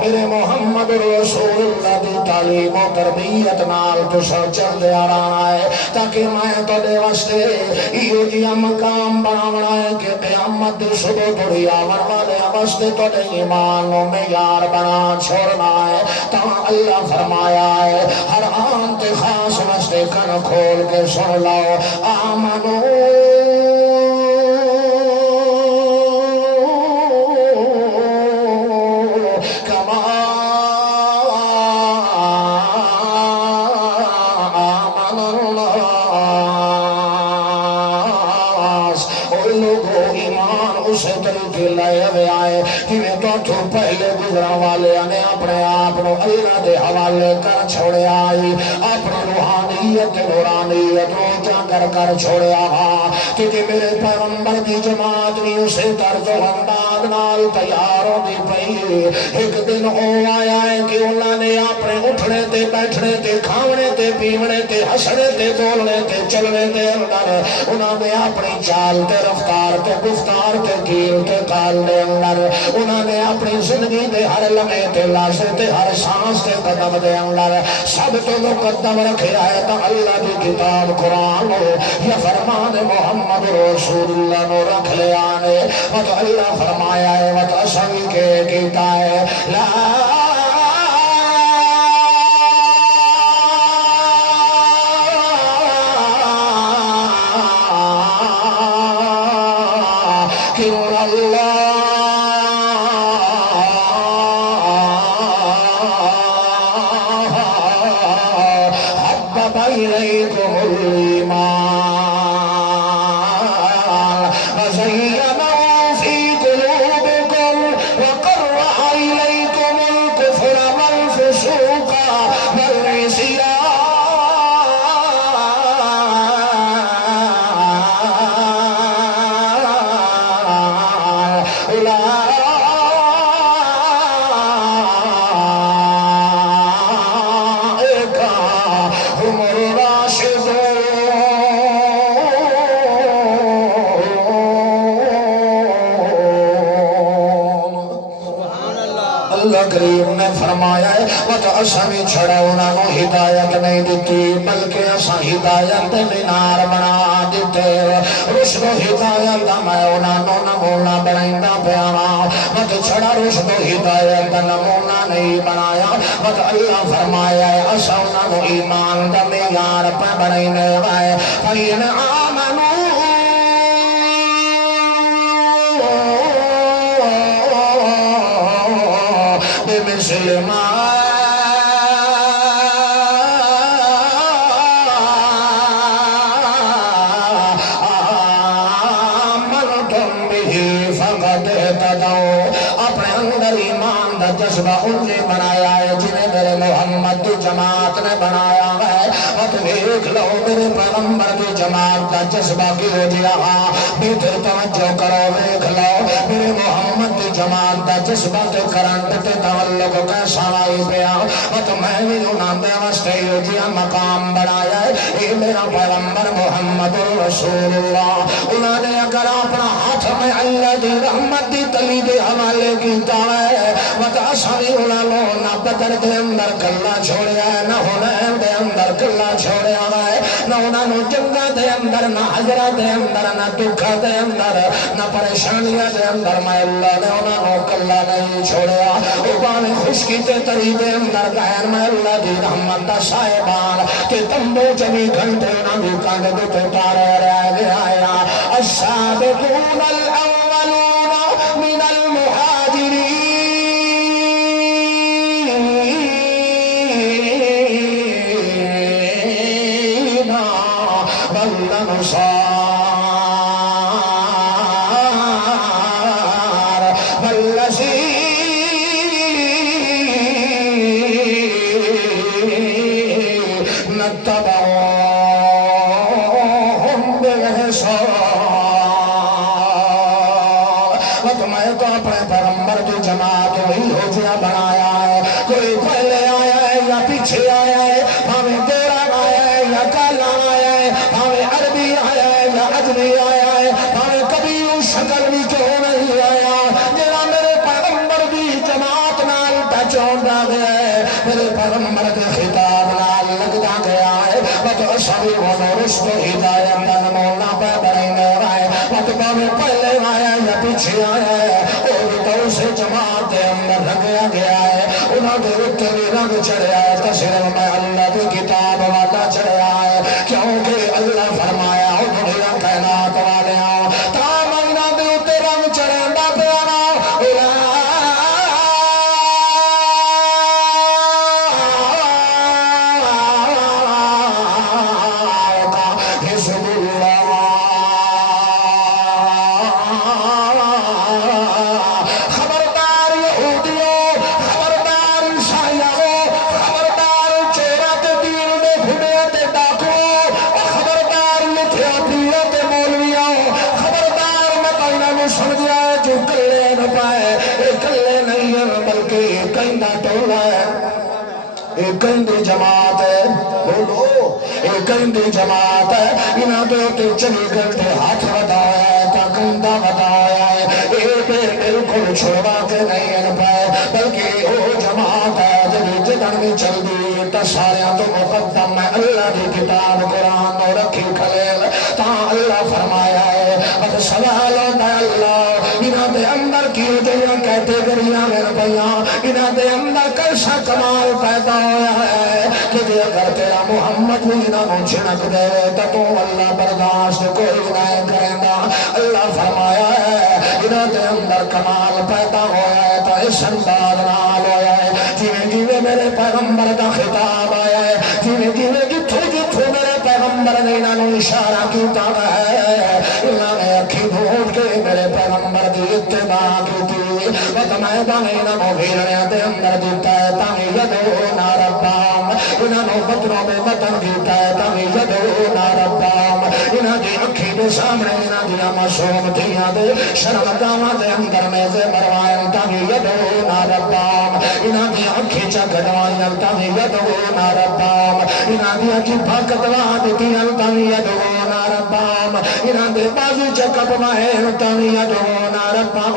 میرے محمد رسول اللہ دی تعلیم و تربیت نال تو سر چل دے آرانا ہے تاکہ میں تو دے واسطے یہ جی مقام بناونا ہے کہ قیامت دے صبح توڑی آور والے واسطے تو دے ایمانوں میں یار بنا چھوڑنا ہے تا اللہ فرمایا ہے ہر آن تے خاص واسطے کن کھول کے سن لاؤ آمنو تے لائے ہوئے آئے جنہیں تو پہلے گزرا والے نے اپنے آپ کو اللہ دے حوالے کر چھوڑے آئی اپنی روحانیت نورانیت روچا کر چھوڑیا کیونکہ میرے پیغمبر دی جماعت بھی اسے طرز و انداز نال تیار ہوندی پئی ایک دن او آیا ہے کہ انہاں نے اپنے اٹھنے تے بیٹھنے تے کھاونے تے پیونے تے ہسنے تے بولنے تے چلنے تے اندر انہاں نے اپنی چال تے رفتار تے گفتار تے کیل تے قال دے اندر انہاں نے اپنی زندگی دے ہر لمحے تے لحظے تے ہر سانس تے قدم دے اندر سب تو مقدم رکھیا ہے تا اللہ دی کتاب قرآن یا فرمان محمد رسول اللہ نو رکھ لیا نے وہ تو اللہ فرمایا ہے وہ تو سبھی کے کیتا ہے لا کریم نے فرمایا ہے وہ اساں بھی چھڑا انہاں نو ہدایت نہیں دیتی بلکہ اساں ہدایت دے مینار بنا دیتے رشد و ہدایت دا میں انہاں نو نمونہ بنائندا پیا وہ چھڑا رشد و ہدایت دا نمونہ نہیں بنایا وہ اللہ فرمایا ہے اساں انہاں نو ایمان دا معیار پہ بنائنے وائے فین آمنو مسلمان اپنے اندر ایمان دا جذبہ انہیں بنایا ہے جنہیں میرے محمد دی جماعت نے بنایا ہے اب دیکھ لو میرے پیغمبر دی جماعت دا جذبہ کی ہو جیا بہتر توجہ کرو دیکھ لو میرے محمد دی جماعت دا جذبہ تے کرنٹ تے تعلق کیسا آئی پیا اب میں بھی انہاں دے واسطے ہو جیا مقام بنایا ہے اے میرا پیغمبر محمد رسول اللہ انہوں نے اگر اپنا ہاتھ میں اللہ دی رحمت دی تلی دے حوالے کیتا ہے وطا ساری علماء نہ بدر دے اندر کلا چھوڑیا ہے نہ ہنین دے اندر کلا چھوڑیا ہے نہ انہوں جنگا دے اندر نہ حجرہ دے اندر نہ دکھا دے اندر نہ پریشانیاں دے اندر میں اللہ نے انہوں کلا نہیں چھوڑیا اوبان خشکی تے تری دے اندر غیر میں اللہ دی رحمت دا صاحبان کہ تمبو جمی گھنٹے انہوں دی کانڈ دے تو تارے رہ گیا السابقون الاولون من المهاجرين والأنصار والذين اتبعوهم بإحسان میں تو اپنے پیغمبر کی جماعت وہی ہو جیا بنایا ہے کوئی پہلے آیا ہے یا پیچھے آیا ہے ہمیں تیرا آیا ہے یا کالا آیا ہے ہمیں عربی آیا ہے یا عجمی آیا ہے ہمیں کبھی اس شکل بھی کیوں نہیں آیا جنا میرے پیغمبر کی جماعت نال پہچاندا گیا ہے میرے پیغمبر کے خطاب نال لگدا گیا ہے وہ سبھی وہ رشد و ہدایت کا نمونہ پہ بننے رہے وہ پہلے آیا یا پیچھے آیا ہے اور تو سے جماعت کے اندر رکھا گیا ہے انہوں نے اتنے بھی رنگ چڑھیا ہے تو صرف میں اللہ کی کتاب والا چڑھیا ہے کیونکہ اللہ فرمایا ہو دنیا کائنات والے تامنا دے اتنے رنگ چڑھا پیارا حزب اللہ کہندا ٹولا ہے یہ کہندی جماعت ہے بولو یہ کہندی جماعت ہے انہاں دے تے چلی گھنٹے ہاتھ بتایا ہے تا کندہ بتایا ہے یہ پہ بالکل چھوڑا کے نہیں ان پائے بلکہ وہ جماعت ہے جب جدن میں چل دی تا ساریاں تو مقدم ہے اللہ دی کتاب قرآن اور رکھی کھلیل تا اللہ فرمایا ہے بس سوال ہوتا ہے اللہ انہاں دے اندر کیوں جیاں کہتے گریاں میں پیاں انہاں دے اندر کیسا کمال پیدا ہویا ہے کہ دے اگر تیرا محمد بھی نہ چھنک دے تو اللہ برداشت کوئی نہیں کریں گا اللہ فرمایا ہے انہاں دے اندر کمال پیدا ہویا ہے تو اس انداز نال ہویا ہے جیویں جیویں میرے پیغمبر کا خطاب آیا ہے جیویں جیویں جتھوں جتھوں میرے پیغمبر نے انہوں اشارہ کیتا ہے انہوں نے اکھی ڈھونڈ کے میرے پیغمبر کی اتباع کی تھی وَتَمَيْدَ انہوں بھیڑنے دے اندر دیتا ہے تاہی یدعونا ربام انہوں بطنوں میں وطن کیتا ہے تاہی یدعونا ربام انہوں دی اکھی دے سامنے انہوں دیا معصوم دیا دے شرمگاہ دے اندر میں سے مروائن تاہی یدعونا ربام انہوں دی اکھی چکڑوائن تاہی یدعونا ربام انہوں دی اکھی بھاکتوان دیتیاں تاہی یدعونا ربام انہوں دے بازو چکپ مائن تاہی یدعونا ربام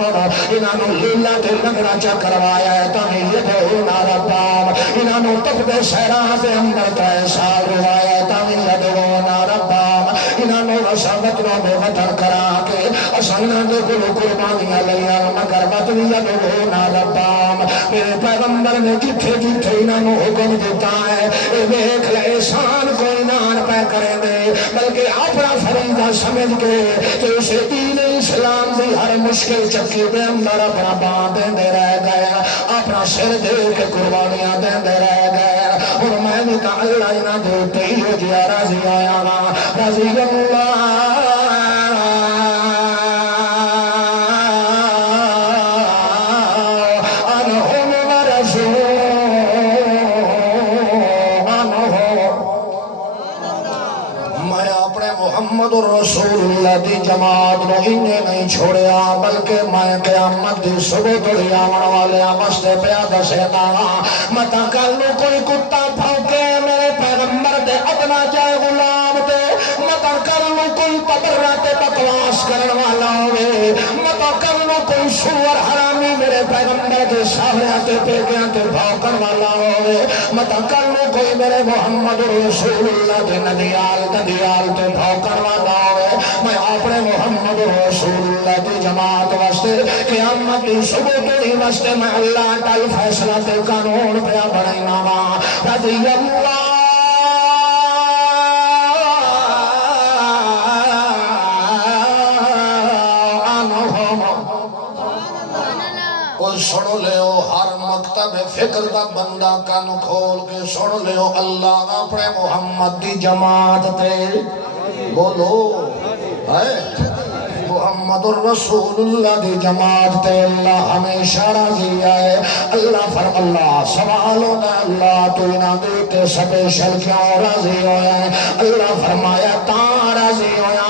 انہوں لیلہ دے لگنا چکروایا ہے تاہی یدعونا ربام انہوں تب دے شہران دے اندر ترے سال روایا ہے تاہی یدعونا ربام انہوں رسابتوں میں وطن کرا کے اسانہ دے گلو قربانیاں لیا مگر بطنی یدعونا ربام میرے پیغمبر نے جتھے جتھے انہوں حکم دیتا ہے اے دیکھ لے احسان کوئی نان پہ کریں دے بلکہ اپنا فریضہ سمجھ کے تو اسے دین اسلام دی ہر مشکل چکی دے اندر اپنا بان دے رہ گیا اپنا سر دے کے قربانیاں دے رہ گیا اور میں نے کہا اللہ انہاں دے تئی ہو جیا راضی آیا نا رضی اللہ محمد رسول اللہ دی جماعت نو انہیں نہیں چھوڑیا بلکہ میں قیامت دی صبح توڑی آمن والے آمستے پیا دسے دانا متا کلو کوئی کتا پھوکے میرے پیغمبر دے ادنا جائے غلام دے متا کلو کوئی تبرات بکواس کرن والا ہوئے متا کلو کوئی سور حرامی میرے پیغمبر دے ساہریاں پیگیاں تے بھوکن والا ہوئے متا کلو کوئی میرے محمد رسول اللہ دے ندیال تے بھوکن والا ہوئے میں اپنے محمد رسول اللہ کی جماعت واسطے قیامت کی صبح توڑی واسطے میں اللہ تعالی فیصلہ تے قانون پیا بنائینا وا رضی اللہ سنو لیو ہر مکتب فکر دا بندہ کن کھول کے سن لیو اللہ اپنے محمد دی جماعت تے بولو ہے محمد الرسول اللہ دی جماعت تے اللہ ہمیشہ راضی آئے اللہ فرم اللہ سوالوں دا اللہ تو انہاں دیتے سپیشل کیوں راضی ہویا ہے اللہ فرمایا تاں راضی ہویا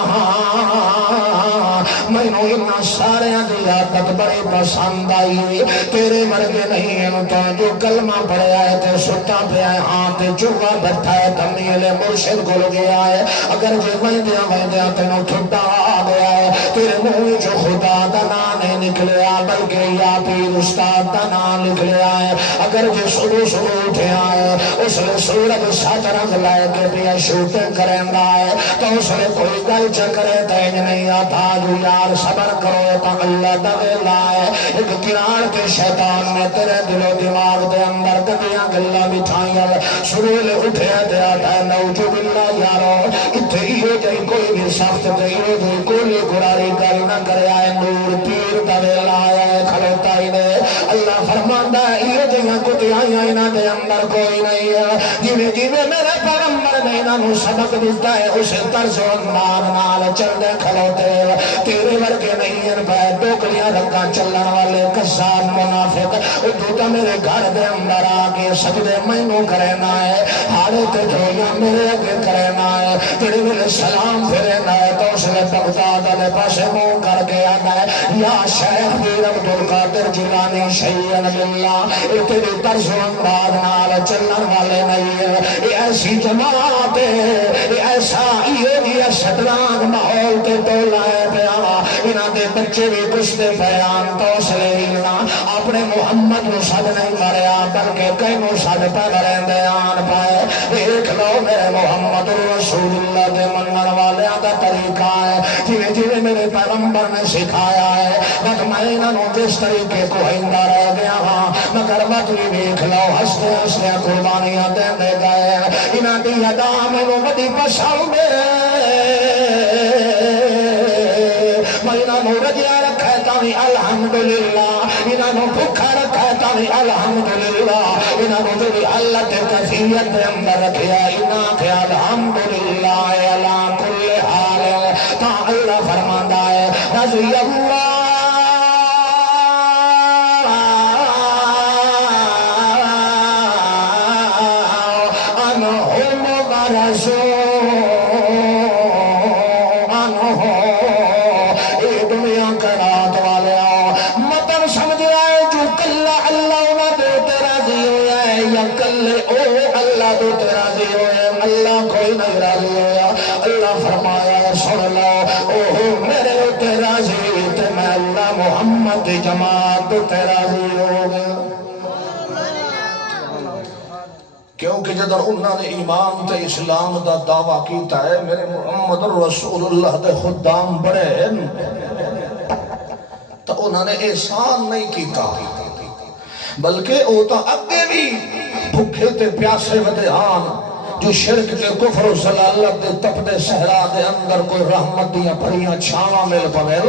میں نو انہاں سارے دی عادت بڑی پسند آئی تیرے مرگے نہیں ہیں تو جو کلمہ پڑھے آئے تے ستا پہ آئے ہاں تے چوہا بیٹھا ہے تمیل مرشد گل گیا ہے اگر جے ویندیا تینوں ٹھٹا آ گیا ہے تیرے منہ جو خدا دا نام نہیں نکلیا بلکہ یا پیر استاد دا نام نکلیا ہے اگر جے صبح صبح اٹھے آئے اس نے سورج سات رنگ لائے کے پیا شوٹنگ کریں گا ہے تو اس نے کوئی گل چکرے تینج نہیں آتا جو یار صبر کرو تا اللہ دے لائے ایک کنار کے شیطان نے تیرے دل و دماغ دے اندر گدیاں گلہ بٹھائیں سرول اٹھے دے آتا ہے نوجو باللہ یارو اتھے ہی جائے کوئی بھی سخت دے ہو کوئی گراری گل نہ کرے آئے نور پیر دے لائے کھلوتا ہی نے اللہ فرماندہ ہے یہ جگہ کتی آئینا دے اندر کوئی نہیں ہے جنہیں جنہیں میرے پیغمبر نے انہوں سبق دیتا ہے اسے طرز و انداز نال چل دے کھلوتے تیرے ورگے نہیں ان پہ ڈوکلیاں رکھا چلن والے کسان منافق دوتا میرے گھر دے اندر آگے سجدے مینوں کرنا ہے ہارے تے دھویاں میرے اگے کرنا ہے تیرے میرے سلام پھرنا ہے تو اس نے بغداد علیہ پاسے منہ کر کے آتا ہے یا شیخ پیر عبدالقادر قادر جیلانی شیئن باللہ تیرے طرز و انداز نال چلن والے نہیں ہے یہ ایسی جماعت ہے یہ ایسا یہ جیا شطران ماحول تے تو لائے پیا انہاں دے بچے بھی کشتے پیان تو سلینا اپنے محمد نو صد نہیں مریا بلکہ کئی نو صد پہ مرین دیان پائے دیکھ لو میرے محمد رسول اللہ دے منن والے دا طریقہ ہے جویں جویں میرے پیغمبر نے سکھایا ہے بس میں انہاں نو جس طریقے کو ہندا رہ گیا ہاں مگر مت بھی دیکھ لو ہستے ہستے قربانیاں دے گئے انہاں دی ادا مینوں بڑی پسند میں انہاں نو رجیا رکھا تاوی الحمدللہ انہاں نو بھوکا رکھا تاوی الحمدللہ انہاں نو جو اللہ تے کفیت دے اندر رکھیا انہاں تے الحمدللہ علی کل حال تا اللہ فرماندا ہے رضی اللہ محمد جماعت تیرا ہی ہو گیا کیونکہ جدر انہوں نے ایمان تے اسلام دا دعویٰ کیتا ہے میرے محمد رسول اللہ دے خدام بڑے ہیں تو انہوں نے احسان نہیں کیتا بلکہ او تا اگے بھی بھکھے تے پیاسے ودیان جو شرک تے کفر و ضلالت دے تپدے صحرا دے اندر کوئی رحمت دیاں بھریاں چھاواں مل پوے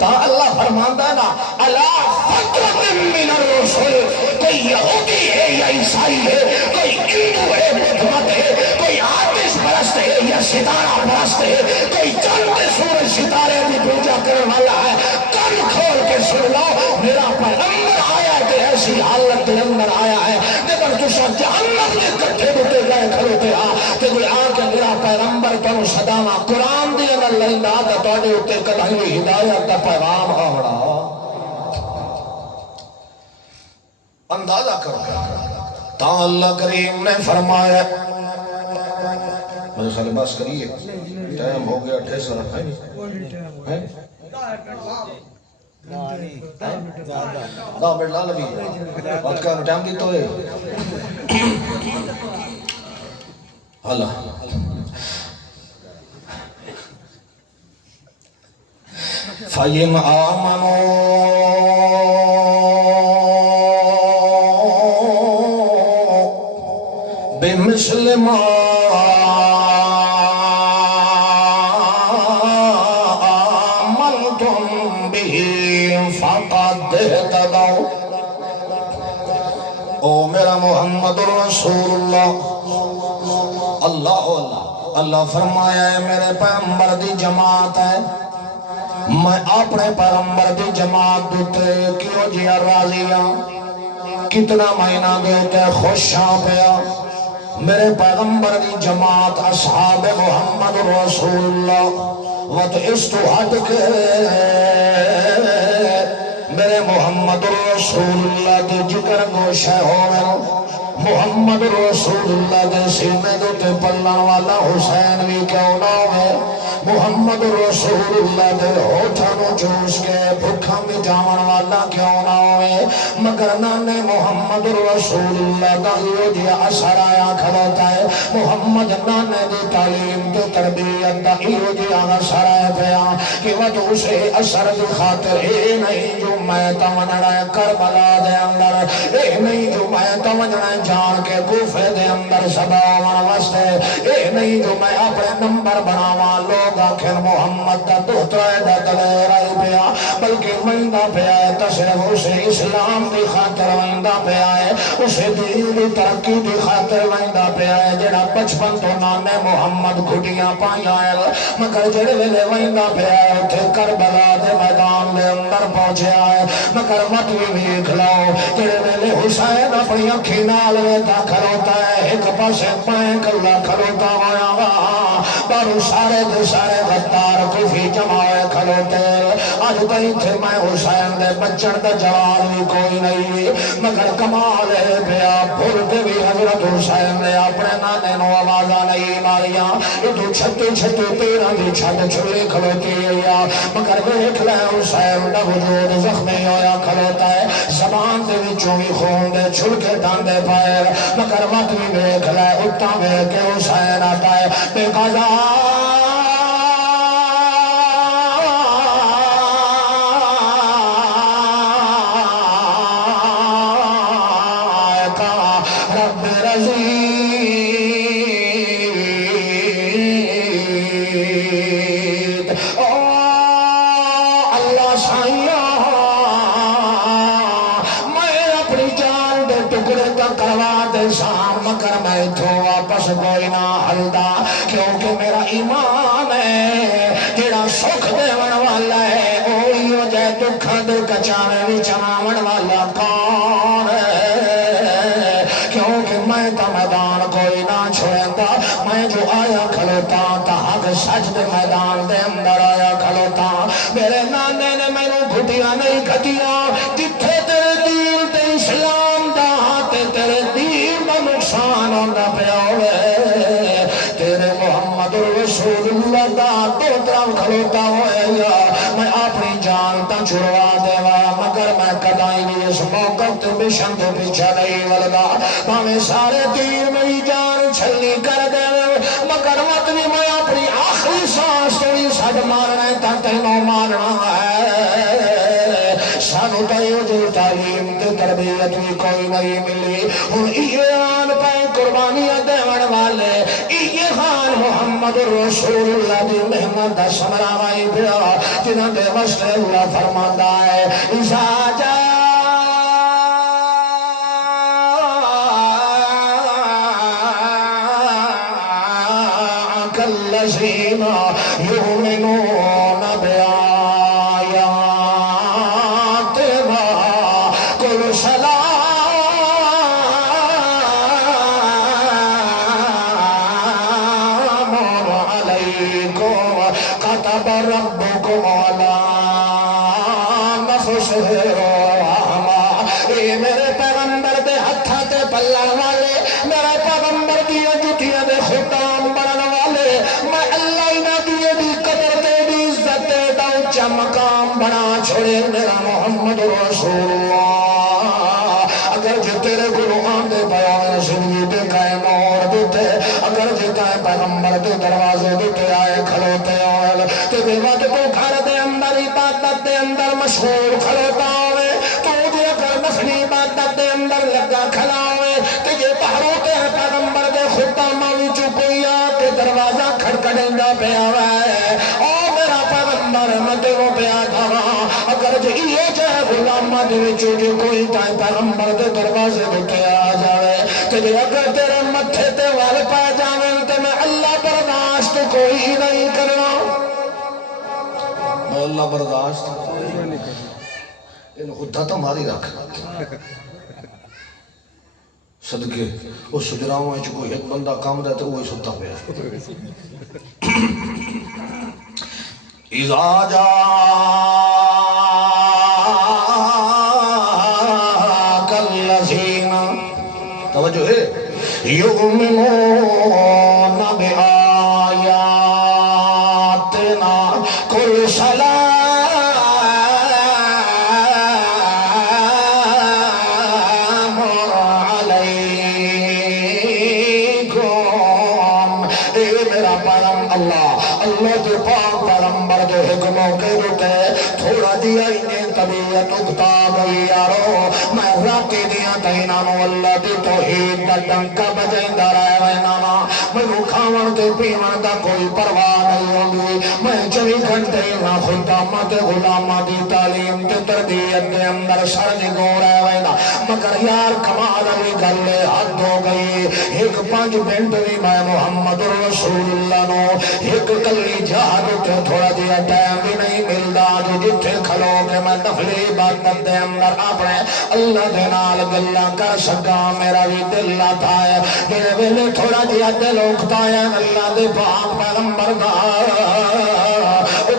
تا اللہ فرماندا نا الا فترۃ من الرسل کوئی یہودی ہے یا عیسائی ہے کوئی ہندو ہے بدھ مت ہے کوئی آتش پرست ہے یا ستارہ پرست ہے کوئی چاند سورج ستارے کی پوجا کرنے والا ہے کان کھول کے سن لو میرا پیغمبر آیا ہے ایسی حالت کے اندر آیا ہے جب تسا جہنم کے کٹھے بٹے گئے کھڑوتے ہاں کہ کوئی آ کے میرا پیغمبر تنو صداواں قرآن دی اگر لیندا تے تواڈے اوتے کدی ہدایت دا پیغام آوڑا اندازہ کرو تا اللہ کریم نے فرمایا مجھے خالی بس کریے ٹائم ہو گیا ٹھیسا رکھا ہے دو منٹ لا لبی بات کا ٹائم دی تو ہے اللہ فَإِنْ آمَنُوا بِمِثْلِ مَا آمَنْتُمْ بِهِ فَقَدْ اهْتَدَوْا او میرا محمد رسول اللہ اللہ فرمایا ہے میرے پیغمبر دی جماعت ہے میں اپنے پیغمبر دی جماعت دوتے کیوں جیا راضیاں کتنا مہینہ دوتے خوشاں پیا میرے پیغمبر دی جماعت اصحاب محمد رسول اللہ وقت اس تو ہٹ کے میرے محمد رسول اللہ دی جگر گوشہ ہوگا محمد رسول اللہ دے سینے دوتے پلن والا حسین بھی کیوں نہ ہوئے محمد رسول اللہ دے ہوٹھانوں چوس کے بھکھا میں جامن والا کیوں نہ ہوئے مگر نانے محمد رسول اللہ دا یہ دیا اثر آیا کھڑوتا ہے محمد نانے دی تعلیم دی تربیت دا یہ دیا اثر آیا پیا کہ وہ تو اسے اثر دی خاطر اے نہیں جو میں تمنڑا کربلا دے اندر اے نہیں جو میں تمنڑا جان کے کوفے دے اندر سباوان واسطے اے نہیں جو میں اپنے نمبر بناوان لوگ آخر محمد دا دوترائے دا دلیر آئی پیا بلکہ ویندہ پیا ہے تصرف اسے اسلام دی خاطر ویندہ پیا ہے اسے دین دی ترقی دی خاطر ویندہ پیا ہے جڑا بچپن تو نانے محمد گھٹیاں پائیا ہے مگر جڑے ویلے ویندہ پیا ہے اتھے کربلا دے میدان دے اندر پہنچیا ہے مگر مت بھی کھلاؤ جڑے ویلے حسین اپنی اکھی نال ویتا کھلوتا ہے ایک پاسے پائیں کلا کھلوتا ہویا اور سارے دے سارے غدار کوفی جماعے کھلوتے اج تئی تھے میں حسین دے بچن دا جواب بھی کوئی نہیں مگر کمال ہے پیا بھول کے بھی حضرت حسین نے اپنے نانے نو آوازاں نہیں ماریاں ادو چھتی چھتی 13 دی چھت چھلے کھلوتی ہے مگر دیکھ لے حسین دا وجود زخمی ہویا کھلوتا ہے زبان دے وچوں بھی خون دے چھل کے ڈاندے پائے مگر مت بھی دیکھ لے اتنا میں کہ حسین آتا ہے بے قضا رب رضی اللہ سائیہ میں اپنی جان دے ٹکڑے کا کروا دے سام مگر میں تو واپس کوئی نہ ہلدا کیونکہ میرا ایمان ہے جڑا سکھ دیون والا ہے اوہی ہو جائے دکھاں دے کچاوے وچ آون والا کون ہے کیونکہ میں تا میدان کوئی نہ چھوڑندا میں جو آیا کھلوتا تا حق سچ دے میدان دے اندر آیا کھلوتا میرے نانے نے مینوں گھٹیاں نہیں کھٹیاں جتھے تیرے دین تے اسلام دا تے تیرے دین دا نقصان ہوندا پیا ہوئے تیرے محمد رسول اللہ دا تو طرف کھلوتا ہویا میں اپنی جان تا چھڑوا دیوا مگر میں کدائی بھی اس موقع تے مشن تو پیچھا نہیں ولدا میں سارے دین میری جان چھلنی کر دے مگر وقت بھی میں اپنی آخری سانس تو بھی سڈ مارنا تا تینوں مارنا ہے سانو تیو جو تعلیم تے تربیت بھی کوئی نہیں ملی ہن یہ آن پہ قربانیاں دیون والے یہ خان محمد رسول اللہ دی محمد دا سمرا وائی پیا جنہاں دے واسطے اللہ فرماندا ہے اذا جا الذين يؤمنون بآياتنا قل سلام عليكم كتب ربكم على نفسه الرحمة میرے پیغمبر دے ہتھاں تے پلن والے میرے پیغمبر دی جُتیاں دے خطام بنن والے میں اللہ انہاں دی دی قدر تے دی عزت تے دا اونچا مقام بنا چھوڑے میرا محمد رسول اللہ اگر جو تیرے قرآن دے بیان زندگی دے قائم اور دیتے اگر جتا ہے پیغمبر دے دروازے دیتے آئے کھلوتے آئے تے بے وقت تو گھر دے اندر عبادت دے اندر مشغول کھلوتا ہوئے تو دے اگر نفلی عبادت دے اندر لگا کھلا ہوئے تے یہ پہرو تے پیغمبر دے خطامہ وچوں کوئی آکے دروازہ کھڑکڑندا پیا ہے او میرا پیغمبر مدروں پیا تھا اگر جو یہ جائے غلامہ دے وچوں جو کوئی تائیں پیغمبر دے دروازے دیتے آ جاوے تے اگر تیرے متھے تے وال پا جاوے تے میں اللہ برداشت کوئی نہیں کرنا میں اللہ برداشت ان خودہ تو ماری رکھ صدقے اس سجراؤں ہے کوئی ایک بندہ کام رہتا ہے وہی ستا پہ اذا جاءك الذين توجہ ہے یؤمنون بآیاتنا قل سلام اللہ کے پاک پیغمبر دے حکموں کے رکے تھوڑا دیا انہیں طبیعت اگتا گئی یارو میں راکی دیا تینانو اللہ دی توحید دا ڈنکا بجائیں دا رہے وینانا میں کھاون تے پیون دا کوئی پرواہ نہیں ہوگی میں 24 گھنٹے نہ خدامت غلامہ دی تعلیم تے تربیت دے اندر سر جگو رہے وینا مگر یار کمال علی گلے حد ہو گئی ایک 5 منٹ بھی میں محمد رسول اللہ نو ایک کلی جہاد تے تھوڑا دیا ٹائم بھی نہیں ملدا جو جتھے کھلو کہ میں نفلی عبادت دے اندر اپنے اللہ دے نال گلاں کر سکا میرا بھی دل لاتا ہے میرے ویلے تھوڑا جہا دل اکھتا ہے اللہ دے پاک پیغمبر دا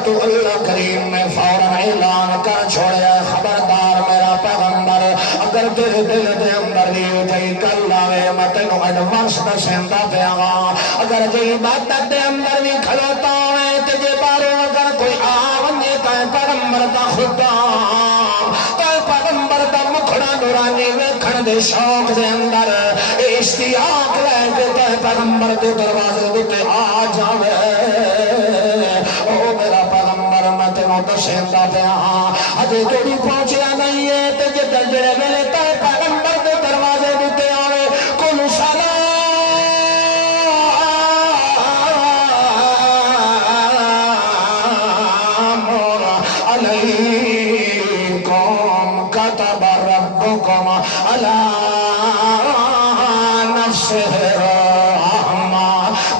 تو اللہ کریم میں فوراً اعلان کر چھوڑیا خبردار میرا پیغمبر اگر تیرے دل دے اندر بھی جئی کل آوے میں تینوں ایڈوانس دسیندا پیا اگر جئی عبادت دے اندر بھی کھلوتا ہوئے تجھے باروں اگر کوئی آونے تے پیغمبر دا خدا تے پیغمبر دا مکھڑا نورانی ویکھن دے شوق دے اندر اشتیاق لے کے تے پیغمبر دے دروازے تے آ جاوے او میرا پیغمبر میں تینوں دسیندا پیا اجے تیری پہنچیا نہیں ہے تے جڑے ویلے تے پیغمبر دے دروازے تے آوے کل سلام علیکم کتب ربکم علی نفسہ الرحمہ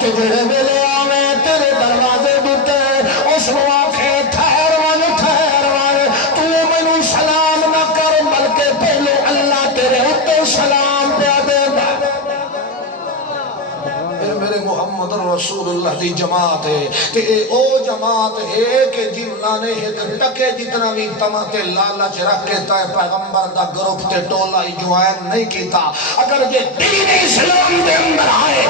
کہ جڑے ویلے آوے تیرے دروازے تے اس واقعے ٹھہر تو مینوں سلام نہ کر بلکہ پہلو اللہ تیرے اتے سلام پہ دے میرے محمد رسول اللہ دی جماعت ہے تے او جماعت ہے کہ جنہاں نے ایک ٹکے جتنا بھی تماتے لالچ رکھ کے تے پیغمبر دا گروپ تے ٹولا جوائن نہیں کیتا اگر یہ دین اسلام دے اندر آئے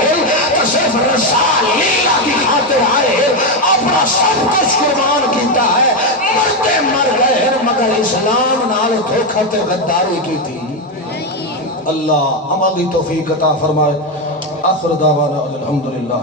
تو صرف رسالہ کی خاطر آئے اپنا سب کچھ قربان کیتا ہے مرتے مر گئے مگر اسلام نال دھوکہ تے غداری کی تھی اللہ عملی توفیق عطا فرمائے آخر دعوانا الحمدللہ